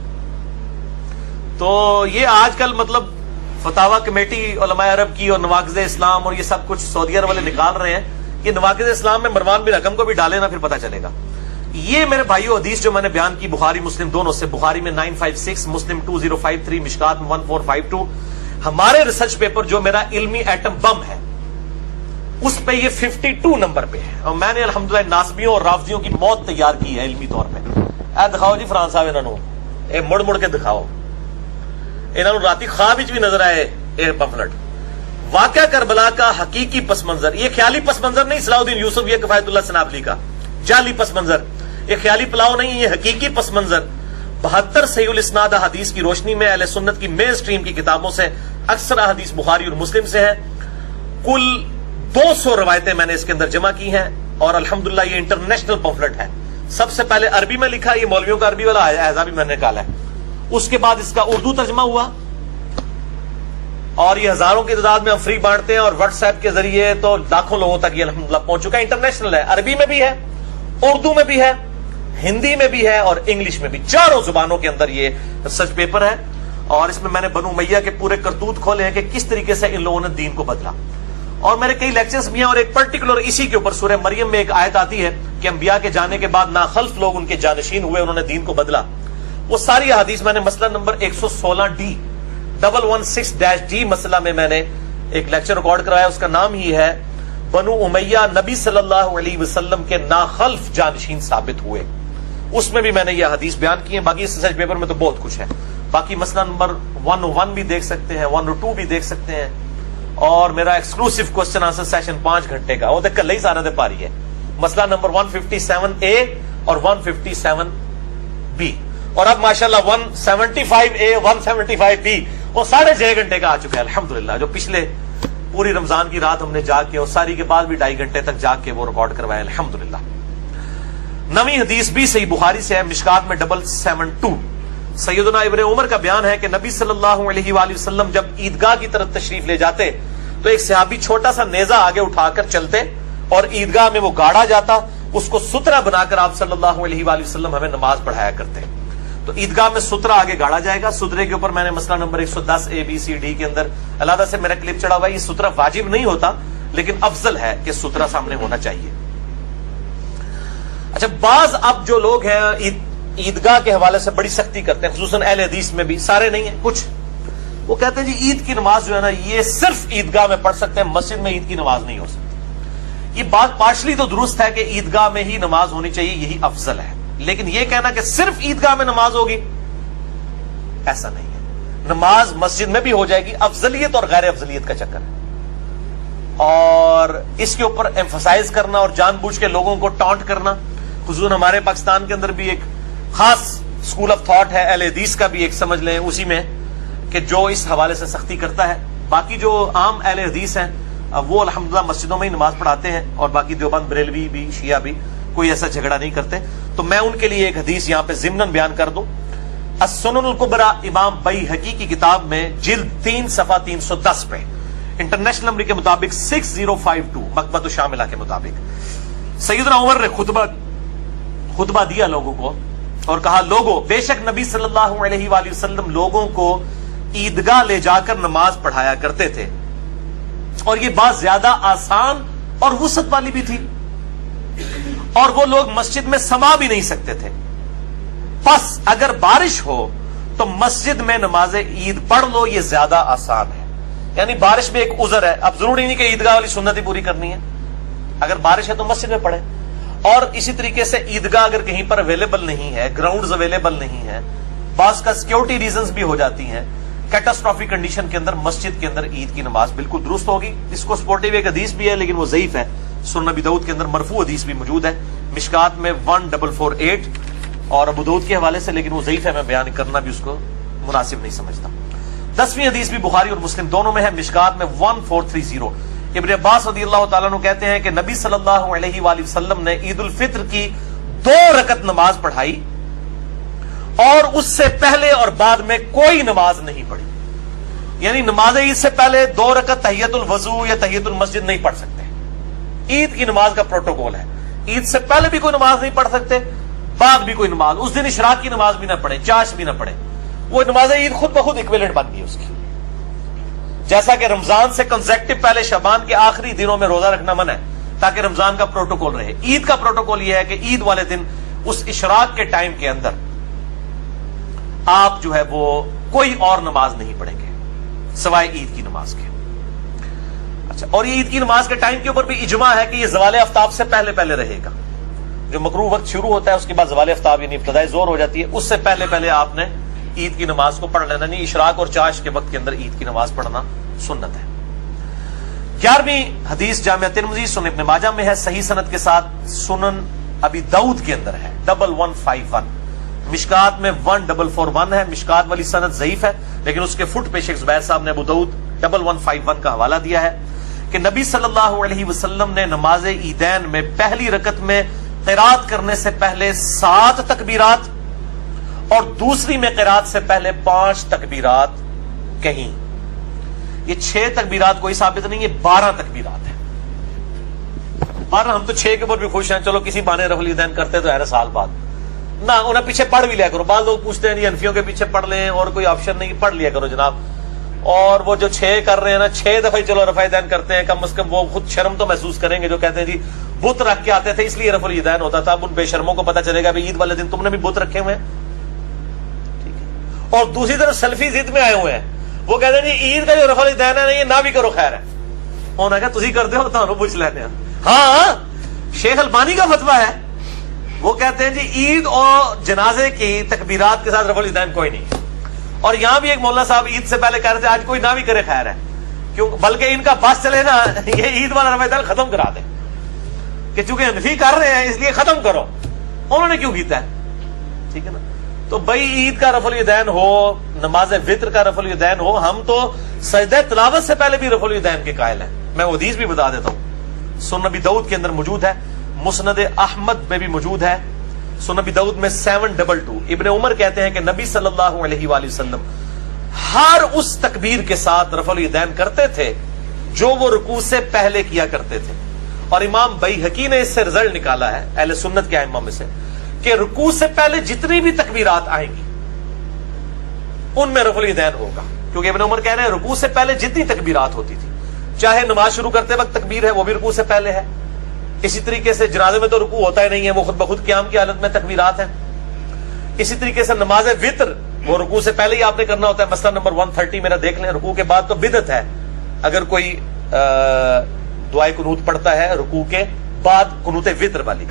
تو یہ آج کل مطلب فتاوا کمیٹی علماء عرب کی اور نواقض اسلام اور یہ سب کچھ سعودی عرب والے نکال رہے ہیں، یہ نواقض اسلام میں مروان بن حکم کو بھی ڈالے نا، پھر پتہ چلے گا. یہ میرے بھائیو حدیث جو میں نے بیان کی بخاری مسلم دونوں سے، بخاری میں 956، مسلم 2053، مشکات میں 1452. ہمارے ریسرچ پیپر جو میرا علمی ایٹم بم ہے اس پہ یہ 52 نمبر پہ ہے، اور میں نے الحمدللہ ناسبیوں اور رافضیوں کی موت تیار کی ہے علمی طور پہ. دکھاؤ جی فرحان صاحب انہوں نے مڑ مڑ کے دکھاؤ، انہوں نے راتی خواب بھی نظر آئے اے پمفلٹ. واقعہ کربلا کا حقیقی پس منظر، یہ خیالی پس منظر نہیں صلاح الدین یوسف یہ کفایت اللہ سنابلی کا جعلی پس منظر، یہ خیالی پلاؤ نہیں، یہ حقیقی پس منظر. 72 صحیح الاسناد حدیث کی روشنی میں اہل سنت کی مین سٹریم کی کتابوں سے اکثر حدیث بخاری اور مسلم سے ہے. کل 200 روایتیں میں نے اس کے اندر جمع کی ہیں، اور الحمدللہ یہ انٹرنیشنل پمفلٹ ہے. سب سے پہلے عربی میں لکھا، یہ مولویوں کا عربی والا اعزا بھی میں نے نکالا ہے. اس کے بعد اس کا اردو ترجمہ ہوا، اور یہ ہزاروں کی تعداد میں ہم فری بانٹتے ہیں، اور واٹس ایپ کے ذریعے تو لاکھوں لوگوں تک یہ الحمدللہ پہنچ چکا ہے. انٹرنیشنل ہے، عربی میں بھی ہے، اردو میں بھی ہے، ہندی میں بھی ہے اور انگلش میں بھی. 4 زبانوں کے اندر یہ ریسرچ پیپر ہے، اور اس میں میں نے بنو امیہ کے پورے کرتوت کھولے ہیں کہ کس طریقے سے ان لوگوں نے دین کو بدلا. اور میرے کئی لیکچرز بھی ہیں، اور ایک پرٹیکولر اسی کے اوپر سورہ مریم میں ایک آیت آتی ہے کہ انبیاء کے جانے کے بعد ناخلف لوگ ان کے جانشین ہوئے، انہوں نے دین کو بدلا. وہ ساری حدیث میں نے مسئلہ نمبر 116D 116-D مسئلہ میں نے ایک لیکچر ریکارڈ کرایا، اس کا نام ہی ہے بنو امیہ نبی صلی اللہ علیہ وسلم کے ناخلف جانشین ثابت ہوئے. اس میں بھی میں نے یہ حدیث بیان کی ہے. باقی اس ریسرچ پیپر میں تو بہت کچھ ہے. باقی مسئلہ نمبر 101 بھی دیکھ سکتے ہیں، 102 بھی دیکھ سکتے ہیں، اور میرا ایکسکلوسیو کوسچن آنسر سیشن 5 گھنٹے کا وہ دیکھ کل ہی سارا دے پاری ہے. مسئلہ نمبر 157A اور 157B، اور اب ماشاءاللہ 175A 175B وہ 6.5 گھنٹے کا آ چکا ہے الحمدللہ. جو پچھلے پوری رمضان کی رات ہم نے جاگ کے اور ساری کے بعد بھی 2.5 گھنٹے تک جاگ کے وہ ریکارڈ کروایا الحمدللہ. نویں حدیث بھی صحیح بخاری سے ہے، مشکات میں 772. سیدنا ابن عمر کا بیان ہے کہ نبی صلی اللہ علیہ وآلہ وسلم جب عیدگاہ کی طرف تشریف لے جاتے تو ایک صحابی چھوٹا سا نیزہ آگے اٹھا کر چلتے، اور عیدگاہ میں وہ گاڑا جاتا، اس کو سترہ بنا کر آپ صلی اللہ علیہ وآلہ وسلم ہمیں نماز پڑھایا کرتے. تو عیدگاہ میں سترہ آگے گاڑا جائے گا. سترے کے اوپر میں نے مسئلہ number 110A B C D کے اندر علیحدہ سے میرا کلپ چڑھا ہوا ہے. یہ سترہ واجب نہیں ہوتا، لیکن افضل ہے کہ سترہ سامنے ہونا چاہیے. اچھا، بعض اب جو لوگ ہیں عیدگاہ کے حوالے سے بڑی سختی کرتے ہیں، خصوصاً اہل حدیث میں بھی، سارے نہیں ہیں کچھ، وہ کہتے ہیں جی عید کی نماز جو ہے نا یہ صرف عیدگاہ میں پڑھ سکتے ہیں، مسجد میں عید کی نماز نہیں ہو سکتی. یہ بات پارشلی تو درست ہے کہ عیدگاہ میں ہی نماز ہونی چاہیے، یہی افضل ہے، لیکن یہ کہنا کہ صرف عیدگاہ میں نماز ہوگی ایسا نہیں ہے. نماز مسجد میں بھی ہو جائے گی. افضلیت اور غیر افضلیت کا چکر ہے، اور اس کے اوپر ایمفسائز کرنا اور جان بوجھ کے لوگوں کو ٹانٹ کرنا. خصوصاً ہمارے پاکستان کے اندر بھی ایک خاص اسکول آف تھاٹ ہے اہل حدیث کا بھی، ایک سمجھ لیں اسی میں، کہ جو اس حوالے سے سختی کرتا ہے. باقی جو عام اہل حدیث ہیں وہ الحمدللہ مسجدوں میں ہی نماز پڑھاتے ہیں، اور باقی دیوبند بریلوی بھی شیعہ بھی کوئی ایسا جھگڑا نہیں کرتے. تو میں ان کے لیے ایک حدیث یہاں پہ ضمناً بیان کر دوں. السنن الکبری امام بیہقی کی کتاب میں جلد 3 صفحہ 310 پہ انٹرنیشنل نمبر کے مطابق 6052 مکتبۃ الشاملہ کے مطابق سیدنا عمر نے خطبہ دیا لوگوں کو. اور کہا لوگوں، بے شک نبی صلی اللہ علیہ وآلہ وسلم لوگوں کو عیدگاہ لے جا کر نماز پڑھایا کرتے تھے، اور یہ بات زیادہ آسان اور وسعت والی بھی تھی، اور وہ لوگ مسجد میں سما بھی نہیں سکتے تھے۔ پس اگر بارش ہو تو مسجد میں نماز عید پڑھ لو، یہ زیادہ آسان ہے۔ یعنی بارش میں ایک عذر ہے، اب ضروری نہیں کہ عیدگاہ والی سنت ہی پوری کرنی ہے، اگر بارش ہے تو مسجد میں پڑھیں۔ اور اسی طریقے سے عیدگاہ اگر کہیں پر اویلیبل نہیں ہے، گراؤنڈز اویلیبل نہیں ہے، بعض کا سیکیورٹی ریزنز بھی ہو جاتی ہیں، کیٹاسٹرافی کنڈیشن کے اندر مسجد کے اندر عید کی نماز بالکل درست ہوگی۔ اس کو سپورٹیو ایک حدیث بھی ہے لیکن وہ ضعیف ہے، سنن ابی داؤد کے اندر مرفوع حدیث بھی موجود ہے، مشکات میں 1448 اور ابو داؤد کے حوالے سے، لیکن وہ ضعیف ہے، میں بیان کرنا بھی اس کو مناسب نہیں سمجھتا۔ 10ویں حدیث بھی بخاری اور مسلم دونوں میں ہے، مشکات میں 1430۔ ابن عباس رضی اللہ تعالیٰ عنہ کہتے ہیں کہ نبی صلی اللہ علیہ وآلہ وسلم نے عید الفطر کی 2 رکعت نماز پڑھائی، اور اس سے پہلے اور بعد میں کوئی نماز نہیں پڑھی۔ یعنی نماز عید سے پہلے 2 رکعت تحیۃ الوضو یا تحیۃ المسجد نہیں پڑھ سکتے، عید کی نماز کا پروٹوکول ہے۔ عید سے پہلے بھی کوئی نماز نہیں پڑھ سکتے، بعد بھی کوئی نماز، اس دن اشراق کی نماز بھی نہ پڑھے، چاش بھی نہ پڑھے، وہ نماز عید خود بخود ایکویلنٹ بن گئی اس کی۔ جیسا کہ رمضان سے کنزیکٹو پہلے شعبان کے آخری دنوں میں روزہ رکھنا منع ہے تاکہ رمضان کا پروٹوکول رہے، عید کا پروٹوکول یہ ہے کہ عید والے دن اس اشراق کے ٹائم کے اندر آپ جو ہے وہ کوئی اور نماز نہیں پڑھیں گے سوائے عید کی نماز کے۔ اچھا، اور یہ عید کی نماز کے ٹائم کے اوپر بھی اجماع ہے کہ یہ زوال آفتاب سے پہلے پہلے رہے گا۔ جو مکروہ وقت شروع ہوتا ہے اس کے بعد زوال آفتاب یعنی ابتدائی ظہر ہو جاتی ہے، اس سے پہلے پہلے آپ نے عید کی نماز کو پڑھ لینا، نہیں اشراق اور چاش کے وقت کے اندر عید کی نماز پڑھنا سنت ہے۔ 11ویں حدیث جامع ترمذی سنن ابن ماجہ میں ہے، صحیح سند کے ساتھ سنن ابی داؤد کے اندر ہے 1151، مشکات میں 1441 ہے، مشکات والی سند ضعیف ہے لیکن اس کے فٹ پہ شیخ زبیر صاحب نے ابو داؤد 1151 کا حوالہ دیا ہے کہ نبی صلی اللہ علیہ وسلم نے نماز عیدین میں پہلی رکعت میں قرات کرنے سے پہلے 7 تکبیرات اور دوسری میں قرات سے پہلے 5 تکبیرات کہیں۔ یہ 6 تکبیرات کوئی ثابت نہیں، یہ 12 تکبیرات ہیں۔ 12 ہم تو 6 کے اوپر بھی خوش ہیں، چلو کسی بہانے رفع الیدین کرتے تو ہر سال بعد نہ، انہیں پیچھے پڑھ بھی لیا کرو۔ بعض لوگ پوچھتے ہیں انفیوں کے پیچھے پڑھ لیں اور کوئی آپشن نہیں، پڑھ لیا کرو جناب۔ اور وہ جو 6 کر رہے ہیں نا، 6 دفعہ چلو رفع الیدین کرتے ہیں، کم از کم وہ خود شرم تو محسوس کریں گے جو کہتے ہیں جی بت رکھ کے آتے تھے اس لیے رفع الیدین ہوتا تھا۔ اب ان بے شرموں کو پتا چلے گا عید والے دن تم نے بھی بت رکھے ہوئے ہیں، ٹھیک ہے۔ اور دوسری طرف سلفی ضد میں آئے ہوئے ہیں، وہ کہتے ہیں جی عید کا جو رفع الیدین ہے یہ نہ بھی کرو خیر ہے، انہوں نے کہا تسی کرتے ہو تو پوچھ لیتے ہیں۔ ہاں شیخ البانی کا فتویٰ ہے، وہ کہتے ہیں جی عید اور جنازے کی تکبیرات کے ساتھ رفع الیدین کوئی نہیں۔ اور یہاں بھی ایک مولانا صاحب عید سے پہلے کہہ رہے تھے آج کوئی نہ بھی کرے خیر ہے، کیوں بلکہ ان کا بس چلے نا یہ عید والا رفع الیدین ختم کرا دیں، کہ چونکہ انفی کر رہے ہیں اس لیے ختم کرو۔ انہوں نے کیوں کیتا ہے، ٹھیک ہے نا۔ تو بھائی عید کا رفع الیدین ہو، نماز وطر کا رفع الیدین ہو، ہم تو سجدہ تلاوت سے پہلے بھی رفع الیدین کے قائل ہیں۔ میں وہ حدیث بھی بتا دیتا ہوں، سنن ابی داؤد کے اندر موجود ہے، مسند احمد میں بھی موجود ہے، سنن ابی داؤد میں 722۔ ابن عمر کہتے ہیں کہ نبی صلی اللہ علیہ وآلہ وسلم ہر اس تکبیر کے ساتھ رفع الیدین کرتے تھے جو وہ رکوع سے پہلے کیا کرتے تھے۔ اور امام بیہقی نے اس سے رزلٹ نکالا ہے اہل سنت کے ائمہ میں سے کہ رکوع سے پہلے جتنی بھی تکبیرات آئیں گی ان میں رفع الیدین ہوگا، کیونکہ ابن عمر کہہ رہے ہیں رکوع سے پہلے جتنی تکبیرات ہوتی تھی، چاہے نماز شروع کرتے وقت تکبیر ہے وہ بھی رکوع سے پہلے ہے، اسی طریقے سے جنازے میں تو رکوع ہوتا ہی نہیں ہے، وہ خود بخود قیام کی حالت میں تکبیرات ہیں، اسی طریقے سے نماز وطر وہ رکوع سے پہلے ہی آپ نے کرنا ہوتا ہے، مسئلہ نمبر 130 میرا دیکھ لیں، رکوع کے بعد تو بدعت ہے اگر کوئی دعائے قنوت پڑھتا ہے رکوع کے بعد قنوت وطر والی،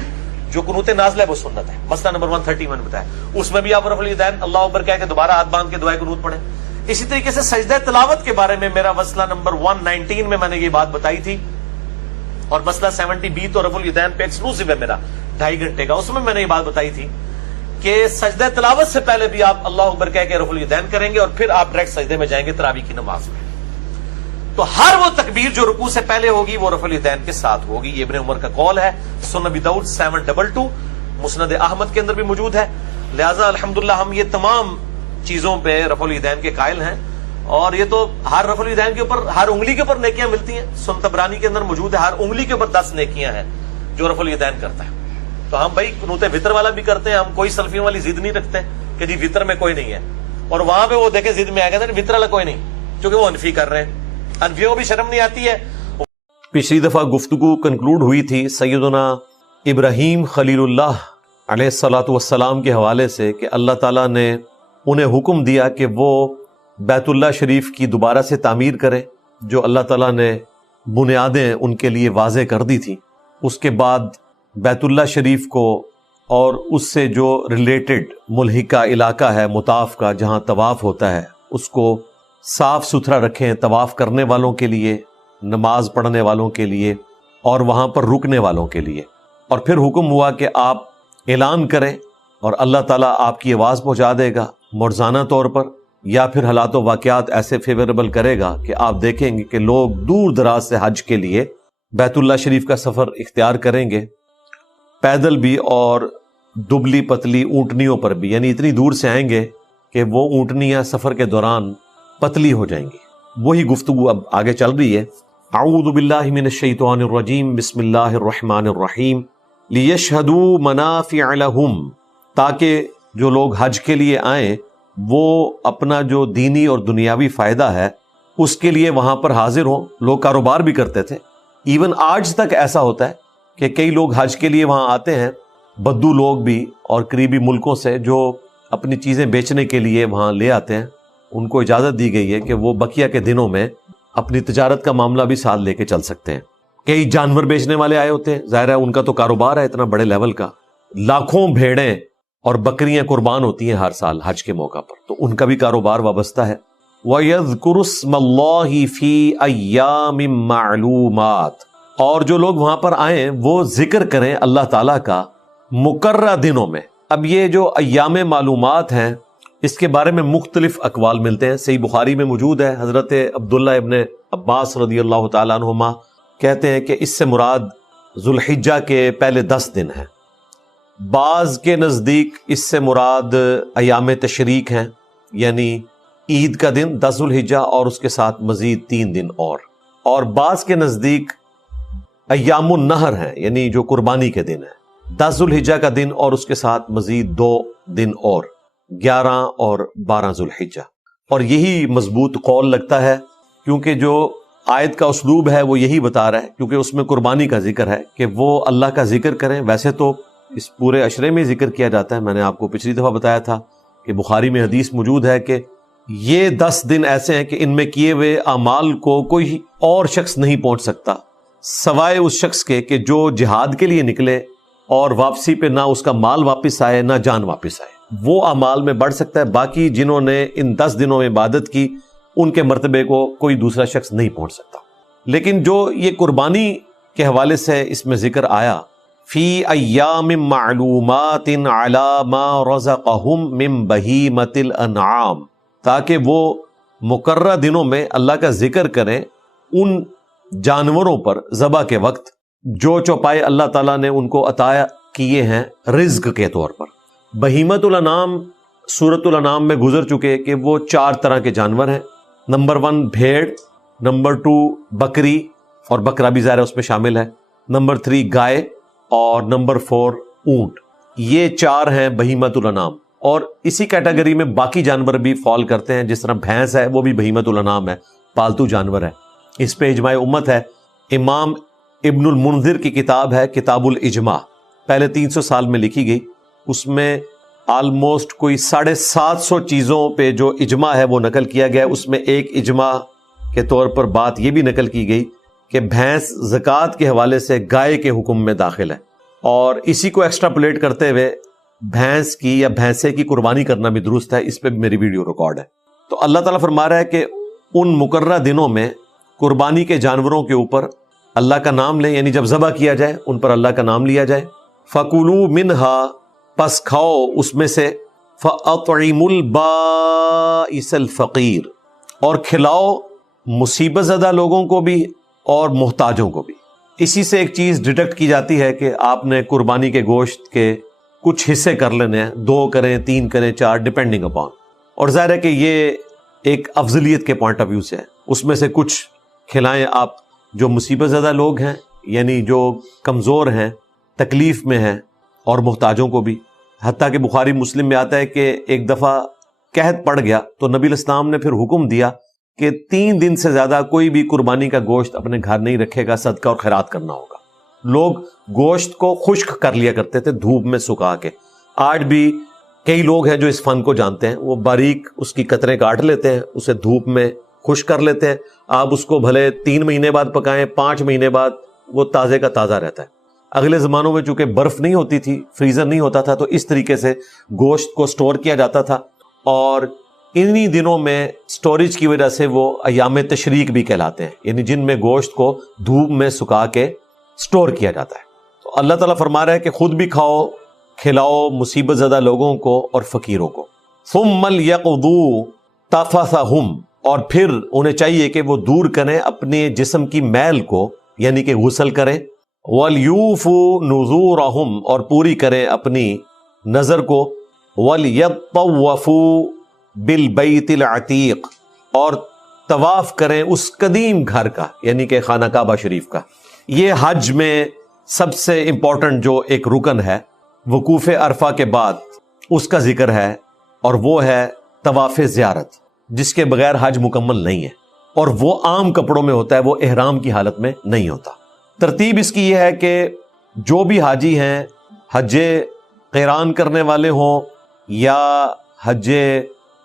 جو قنوت نازلہ ہے وہ سنت ہے، مسئلہ نمبر 130 میں نے بتایا، اس میں بھی آپ رفع الیدین اللہ اکبر کہہ کے دوبارہ ہاتھ باندھ کے دعائے قنوت پڑھیں۔ اسی طریقے سے سجدہ تلاوت کے بارے میں میرا مسئلہ نمبر 119 میں نے یہ بات بتائی تھی، اور مسئلہ 70B تو رفع الیدین پہ ایکسکلوسیو ہے میرا 2.5 گھنٹے کا، اس میں نے یہ بات بتائی تھی کہ سجدہ تلاوت سے پہلے بھی آپ اللہ اکبر کہہ کے رفع الیدین کریں گے اور پھر آپ ڈائریکٹ سجدے میں جائیں گے تراویح کی نماز میں، تو ہر وہ تکبیر جو رکوع سے پہلے ہوگی وہ رفع الیدین کے ساتھ ہوگی، یہ ابن عمر کا قول ہے، سنن ابی داؤد 722، مسند احمد کے اندر بھی موجود ہے۔ لہذا الحمدللہ ہم یہ تمام چیزوں پہ رفع الیدین کے قائل ہیں، اور یہ تو ہر رفع الیدین کے اوپر ہر انگلی کے اوپر نیکیاں ملتی ہیں، سنن طبرانی کے اندر موجود ہے ہر انگلی کے اوپر 10 نیکیاں ہیں جو رفع الیدین کرتا ہے۔ تو ہم بھائی قنوت وطر والا بھی کرتے ہیں, ہم کوئی سلفیوں والی ضد نہیں رکھتے کہ جی وطر میں کوئی نہیں ہے, اور وہاں پہ وہ دیکھیں ضد میں آ گئے تھے وطر والا کوئی نہیں, چونکہ وہ انفی کر رہے ہیں. انفیوں کو بھی شرم نہیں آتی ہے. پچھلی دفعہ گفتگو کنکلوڈ ہوئی تھی سیدنا ابراہیم خلیل اللہ علیہ الصلوۃ والسلام کے حوالے سے کہ اللہ تعالیٰ نے انہیں حکم دیا کہ وہ بیت اللہ شریف کی دوبارہ سے تعمیر کریں, جو اللہ تعالیٰ نے بنیادیں ان کے لیے واضح کر دی تھی. اس کے بعد بیت اللہ شریف کو اور اس سے جو ریلیٹڈ ملحقہ علاقہ ہے مطاف کا, جہاں طواف ہوتا ہے, اس کو صاف ستھرا رکھیں طواف کرنے والوں کے لیے, نماز پڑھنے والوں کے لیے, اور وہاں پر رکنے والوں کے لیے. اور پھر حکم ہوا کہ آپ اعلان کریں اور اللہ تعالیٰ آپ کی آواز پہنچا دے گا مرزانہ طور پر, یا پھر حالات و واقعات ایسے فیوریبل کرے گا کہ آپ دیکھیں گے کہ لوگ دور دراز سے حج کے لیے بیت اللہ شریف کا سفر اختیار کریں گے, پیدل بھی اور دبلی پتلی اونٹنیوں پر بھی, یعنی اتنی دور سے آئیں گے کہ وہ اونٹنیاں سفر کے دوران پتلی ہو جائیں گی. وہی گفتگو اب آگے چل رہی ہے. اعوذ باللہ من الشیطان الرجیم, بسم اللہ الرحمن الرحیم. لیشہدوا منافع لہم, تاکہ جو لوگ حج کے لیے آئیں وہ اپنا جو دینی اور دنیاوی فائدہ ہے اس کے لیے وہاں پر حاضر ہوں. لوگ کاروبار بھی کرتے تھے, ایون آج تک ایسا ہوتا ہے کہ کئی لوگ حج کے لیے وہاں آتے ہیں, بدو لوگ بھی اور قریبی ملکوں سے جو اپنی چیزیں بیچنے کے لیے وہاں لے آتے ہیں, ان کو اجازت دی گئی ہے کہ وہ بقیہ کے دنوں میں اپنی تجارت کا معاملہ بھی ساتھ لے کے چل سکتے ہیں. کئی جانور بیچنے والے آئے ہوتے ہیں, ظاہر ہے ان کا تو کاروبار ہے اتنا بڑے لیول کا, لاکھوں بھیڑیں اور بکریاں قربان ہوتی ہیں ہر سال حج کے موقع پر, تو ان کا بھی کاروبار وابستہ ہے. وَيَذْكُرُ اسْمَ اللَّهِ فِي أَيَّامٍ مَّعْلُومَاتٍ, اور جو لوگ وہاں پر آئیں وہ ذکر کریں اللہ تعالیٰ کا مقررہ دنوں میں. اب یہ جو ایام معلومات ہیں اس کے بارے میں مختلف اقوال ملتے ہیں. صحیح بخاری میں موجود ہے, حضرت عبداللہ ابن عباس رضی اللہ تعالیٰ عنہما کہتے ہیں کہ اس سے مراد ذوالحجہ کے پہلے 10 دن ہیں. بعض کے نزدیک اس سے مراد ایام تشریق ہیں, یعنی عید کا دن 10 ذوالحجہ اور اس کے ساتھ مزید 3 دن اور بعض کے نزدیک ایام النہر ہیں, یعنی جو قربانی کے دن ہیں, 10 ذوالحجہ کا دن اور اس کے ساتھ مزید 2 دن اور 11 اور 12 ذوالحجہ. اور یہی مضبوط قول لگتا ہے کیونکہ جو آیت کا اسلوب ہے وہ یہی بتا رہا ہے, کیونکہ اس میں قربانی کا ذکر ہے کہ وہ اللہ کا ذکر کریں. ویسے تو اس پورے عشرے میں ذکر کیا جاتا ہے, میں نے آپ کو پچھلی دفعہ بتایا تھا کہ بخاری میں حدیث موجود ہے کہ یہ 10 دن ایسے ہیں کہ ان میں کیے ہوئے اعمال کو کوئی اور شخص نہیں پہنچ سکتا سوائے اس شخص کے کہ جو جہاد کے لیے نکلے اور واپسی پہ نہ اس کا مال واپس آئے نہ جان واپس آئے, وہ اعمال میں بڑھ سکتا ہے. باقی جنہوں نے ان 10 دنوں میں عبادت کی ان کے مرتبے کو کوئی دوسرا شخص نہیں پہنچ سکتا. لیکن جو یہ قربانی کے حوالے سے اس میں ذکر آیا فی ایام معلومات علی ما رزقہم من بہیمۃ الانعام, تاکہ وہ مقررہ دنوں میں اللہ کا ذکر کریں ان جانوروں پر ذبح کے وقت جو چوپائے اللہ تعالیٰ نے ان کو عطا کیے ہیں رزق کے طور پر. بہیمۃ الانعام سورۃ الانعام میں گزر چکے کہ وہ 4 طرح کے جانور ہیں. نمبر 1 بھیڑ, نمبر 2 بکری, اور بکرا بھی ظاہر اس میں شامل ہے, نمبر 3 گائے, اور نمبر 4 اونٹ. یہ 4 ہیں بہیمۃ الانعام. اور اسی کیٹیگری میں باقی جانور بھی فال کرتے ہیں, جس طرح بھینس ہے وہ بھی بہیمۃ الانعام ہے, پالتو جانور ہے. اس پہ اجماع امت ہے. امام ابن المنذر کی کتاب ہے کتاب الاجماع, پہلے 300 سال میں لکھی گئی. اس میں آلموسٹ کوئی 750 چیزوں پہ جو اجماع ہے وہ نقل کیا گیا ہے. اس میں ایک اجماع کے طور پر بات یہ بھی نقل کی گئی کہ بھینس زکوٰۃ کے حوالے سے گائے کے حکم میں داخل ہے, اور اسی کو ایکسٹراپولیٹ کرتے ہوئے بھینس کی یا بھینسے کی قربانی کرنا بھی درست ہے. اس پہ میری ویڈیو ریکارڈ ہے. تو اللہ تعالیٰ فرما رہا ہے کہ ان مقررہ دنوں میں قربانی کے جانوروں کے اوپر اللہ کا نام لیں, یعنی جب ذبح کیا جائے ان پر اللہ کا نام لیا جائے. فَكُلُوا مِنْهَا, پس کھاؤ اس میں سے. فَأَطْعِمُوا الْبَائِسَ الْفَقِيرَ, اور کھلاؤ مصیبت زدہ لوگوں کو بھی اور محتاجوں کو بھی. اسی سے ایک چیز ڈیٹیکٹ کی جاتی ہے کہ آپ نے قربانی کے گوشت کے کچھ حصے کر لینے ہیں, 2 کریں 3 کریں 4 ڈیپینڈنگ اپان. اور ظاہر ہے کہ یہ ایک افضلیت کے پوائنٹ آف ویو سے ہے. اس میں سے کچھ کھلائیں آپ جو مصیبت زدہ لوگ ہیں, یعنی جو کمزور ہیں, تکلیف میں ہیں, اور محتاجوں کو بھی. حتیٰ کہ بخاری مسلم میں آتا ہے کہ ایک دفعہ قحط پڑ گیا تو نبی علیہ السلام نے پھر حکم دیا کہ 3 دن سے زیادہ کوئی بھی قربانی کا گوشت اپنے گھر نہیں رکھے گا, صدقہ اور خیرات کرنا ہوگا. لوگ گوشت کو خشک کر لیا کرتے تھے دھوپ میں سکھا کے. آج بھی کئی لوگ ہیں جو اس فن کو جانتے ہیں, وہ باریک اس کی قطریں کاٹ لیتے ہیں, اسے دھوپ میں خشک کر لیتے ہیں. آپ اس کو بھلے 3 مہینے بعد پکائیں, 5 مہینے بعد وہ تازے کا تازہ رہتا ہے. اگلے زمانوں میں چونکہ برف نہیں ہوتی تھی, فریزر نہیں ہوتا تھا, تو اس طریقے سے گوشت کو سٹور کیا جاتا تھا, اور انہی دنوں میں سٹوریج کی وجہ سے وہ ایام تشریق بھی کہلاتے ہیں, یعنی جن میں گوشت کو دھوپ میں سکھا کے سٹور کیا جاتا ہے. تو اللہ تعالیٰ فرما رہا ہے کہ خود بھی کھاؤ, کھلاؤ مصیبت زدہ لوگوں کو اور فقیروں کو. ثم لیقضوا تفثہم, اور پھر انہیں چاہیے کہ وہ دور کریں اپنے جسم کی میل کو, یعنی کہ غسل کریں. وَلْيُوفُوا نُذُورَهُمْ, اور پوری کریں اپنی نظر کو. وَلْيَطَّوَّفُوا بِالْبَيْتِ الْعَتِيقِ, اور طواف کریں اس قدیم گھر کا, یعنی کہ خانہ کعبہ شریف کا. یہ حج میں سب سے امپورٹنٹ جو ایک رکن ہے وقوف عرفہ کے بعد اس کا ذکر ہے, اور وہ ہے طواف زیارت, جس کے بغیر حج مکمل نہیں ہے, اور وہ عام کپڑوں میں ہوتا ہے, وہ احرام کی حالت میں نہیں ہوتا. ترتیب اس کی یہ ہے کہ جو بھی حاجی ہیں, حج قیران کرنے والے ہوں یا حج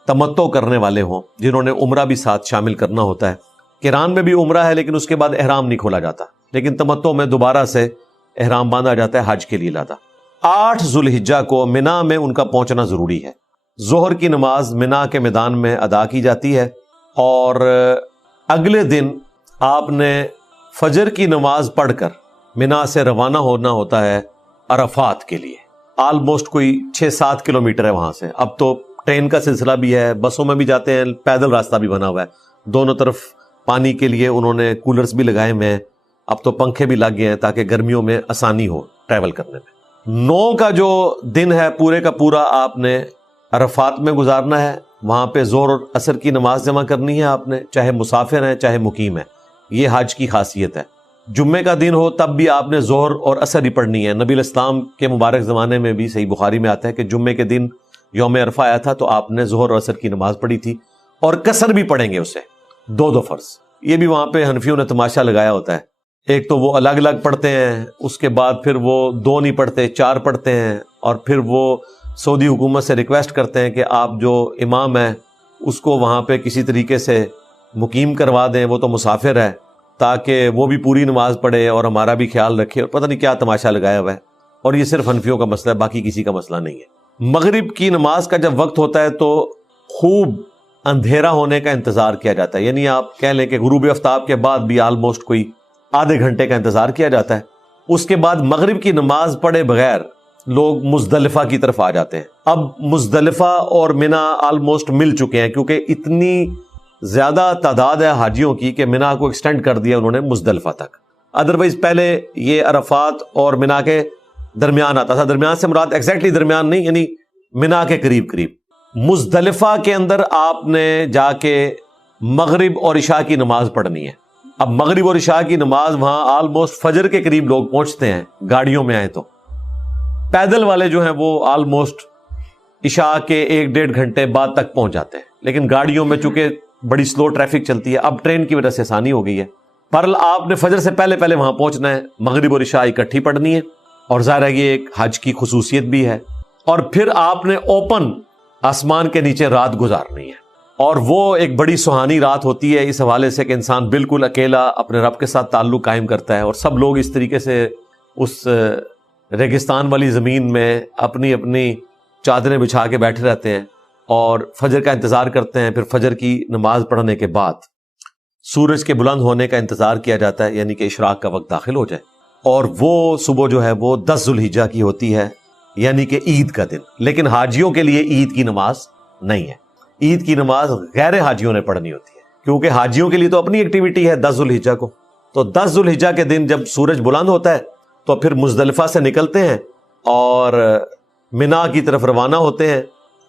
تمتع کرنے والے ہوں, جنہوں نے عمرہ بھی ساتھ شامل کرنا ہوتا ہے. قیران میں بھی عمرہ ہے لیکن اس کے بعد احرام نہیں کھولا جاتا, لیکن تمتع میں دوبارہ سے احرام باندھا جاتا ہے حج کے لیے لاتا. 8 ذوالحجہ کو منا میں ان کا پہنچنا ضروری ہے. ظہر کی نماز منا کے میدان میں ادا کی جاتی ہے, اور اگلے دن آپ نے فجر کی نماز پڑھ کر منا سے روانہ ہونا ہوتا ہے عرفات کے لیے. آلموسٹ کوئی 6-7 کلومیٹر ہے وہاں سے. اب تو ٹرین کا سلسلہ بھی ہے, بسوں میں بھی جاتے ہیں, پیدل راستہ بھی بنا ہوا ہے. دونوں طرف پانی کے لیے انہوں نے کولرز بھی لگائے ہوئے ہیں. اب تو پنکھے بھی لگ گئے ہیں تاکہ گرمیوں میں آسانی ہو ٹریول کرنے میں. 9 کا جو دن ہے پورے کا پورا آپ نے عرفات میں گزارنا ہے. وہاں پہ ظہر اور عصر کی نماز جمع کرنی ہے آپ نے, چاہے مسافر ہیں چاہے مقیم ہیں. یہ حج کی خاصیت ہے. جمعے کا دن ہو تب بھی آپ نے ظہر اور عصر ہی پڑھنی ہے. نبی علیہ السلام کے مبارک زمانے میں بھی صحیح بخاری میں آتا ہے کہ جمعے کے دن یوم عرفہ آیا تھا تو آپ نے ظہر اور عصر کی نماز پڑھی تھی, اور قصر بھی پڑھیں گے اسے 2 فرض. یہ بھی وہاں پہ حنفیوں نے تماشا لگایا ہوتا ہے. ایک تو وہ الگ الگ پڑھتے ہیں, اس کے بعد پھر وہ 2 نہیں پڑھتے 4 پڑھتے ہیں, اور پھر وہ سعودی حکومت سے ریکویسٹ کرتے ہیں کہ آپ جو امام ہیں اس کو وہاں پہ کسی طریقے سے مقیم کروا دیں, وہ تو مسافر ہے, تاکہ وہ بھی پوری نماز پڑھے اور ہمارا بھی خیال رکھے. اور پتہ نہیں کیا تماشا لگایا ہوا ہے, اور یہ صرف حنفیوں کا مسئلہ ہے, باقی کسی کا مسئلہ نہیں ہے. مغرب کی نماز کا جب وقت ہوتا ہے تو خوب اندھیرا ہونے کا انتظار کیا جاتا ہے, یعنی آپ کہہ لیں کہ غروب آفتاب کے بعد بھی آلموسٹ کوئی آدھے گھنٹے کا انتظار کیا جاتا ہے. اس کے بعد مغرب کی نماز پڑھے بغیر لوگ مزدلفہ کی طرف آ جاتے ہیں. اب مزدلفہ اور منا آلموسٹ مل چکے ہیں, کیونکہ اتنی زیادہ تعداد ہے حاجیوں کی کہ منا کو ایکسٹینڈ کر دیا انہوں نے مزدلفہ تک. ادروائز پہلے یہ عرفات اور منا کے درمیان آتا تھا. درمیان سے مراد ایگزیکٹلی درمیان نہیں, یعنی منا کے قریب قریب. مزدلفہ کے اندر آپ نے جا کے مغرب اور عشاء کی نماز پڑھنی ہے. اب مغرب اور عشاء کی نماز وہاں آلموسٹ فجر کے قریب لوگ پہنچتے ہیں, گاڑیوں میں آئے تو. پیدل والے جو ہیں وہ آلموسٹ عشاء کے 1-1.5 گھنٹے بعد تک پہنچ جاتے ہیں, لیکن گاڑیوں میں چونکہ بڑی سلو ٹریفک چلتی ہے, اب ٹرین کی وجہ سے آسانی ہو گئی ہے. پر آپ نے فجر سے پہلے پہلے وہاں پہنچنا ہے, مغرب اور عشاء اکٹھی پڑھنی ہے, اور ظاہر ہے یہ ایک حج کی خصوصیت بھی ہے. اور پھر آپ نے اوپن آسمان کے نیچے رات گزارنی ہے, اور وہ ایک بڑی سہانی رات ہوتی ہے اس حوالے سے کہ انسان بالکل اکیلا اپنے رب کے ساتھ تعلق قائم کرتا ہے, اور سب لوگ اس طریقے سے اس ریگستان والی زمین میں اپنی اپنی چادریں بچھا کے بیٹھے رہتے ہیں اور فجر کا انتظار کرتے ہیں. پھر فجر کی نماز پڑھنے کے بعد سورج کے بلند ہونے کا انتظار کیا جاتا ہے, یعنی کہ اشراق کا وقت داخل ہو جائے, اور وہ صبح جو ہے وہ 10 ذوالحجہ کی ہوتی ہے, یعنی کہ عید کا دن. لیکن حاجیوں کے لیے عید کی نماز نہیں ہے. عید کی نماز غیر حاجیوں نے پڑھنی ہوتی ہے, کیونکہ حاجیوں کے لیے تو اپنی ایکٹیویٹی ہے 10 ذوالحجہ کو. تو 10 ذوالحجہ کے دن جب سورج بلند ہوتا ہے تو پھر مزدلفہ سے نکلتے ہیں اور منا کی طرف روانہ ہوتے ہیں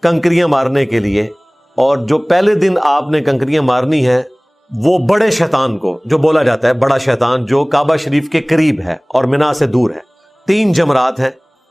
کنکریاں مارنے کے لیے. اور جو پہلے دن آپ نے کنکریاں مارنی ہے وہ بڑے شیطان کو, جو بولا جاتا ہے بڑا شیطان, جو کعبہ شریف کے قریب ہے اور منا سے دور ہے. 3 جمرات ہیں,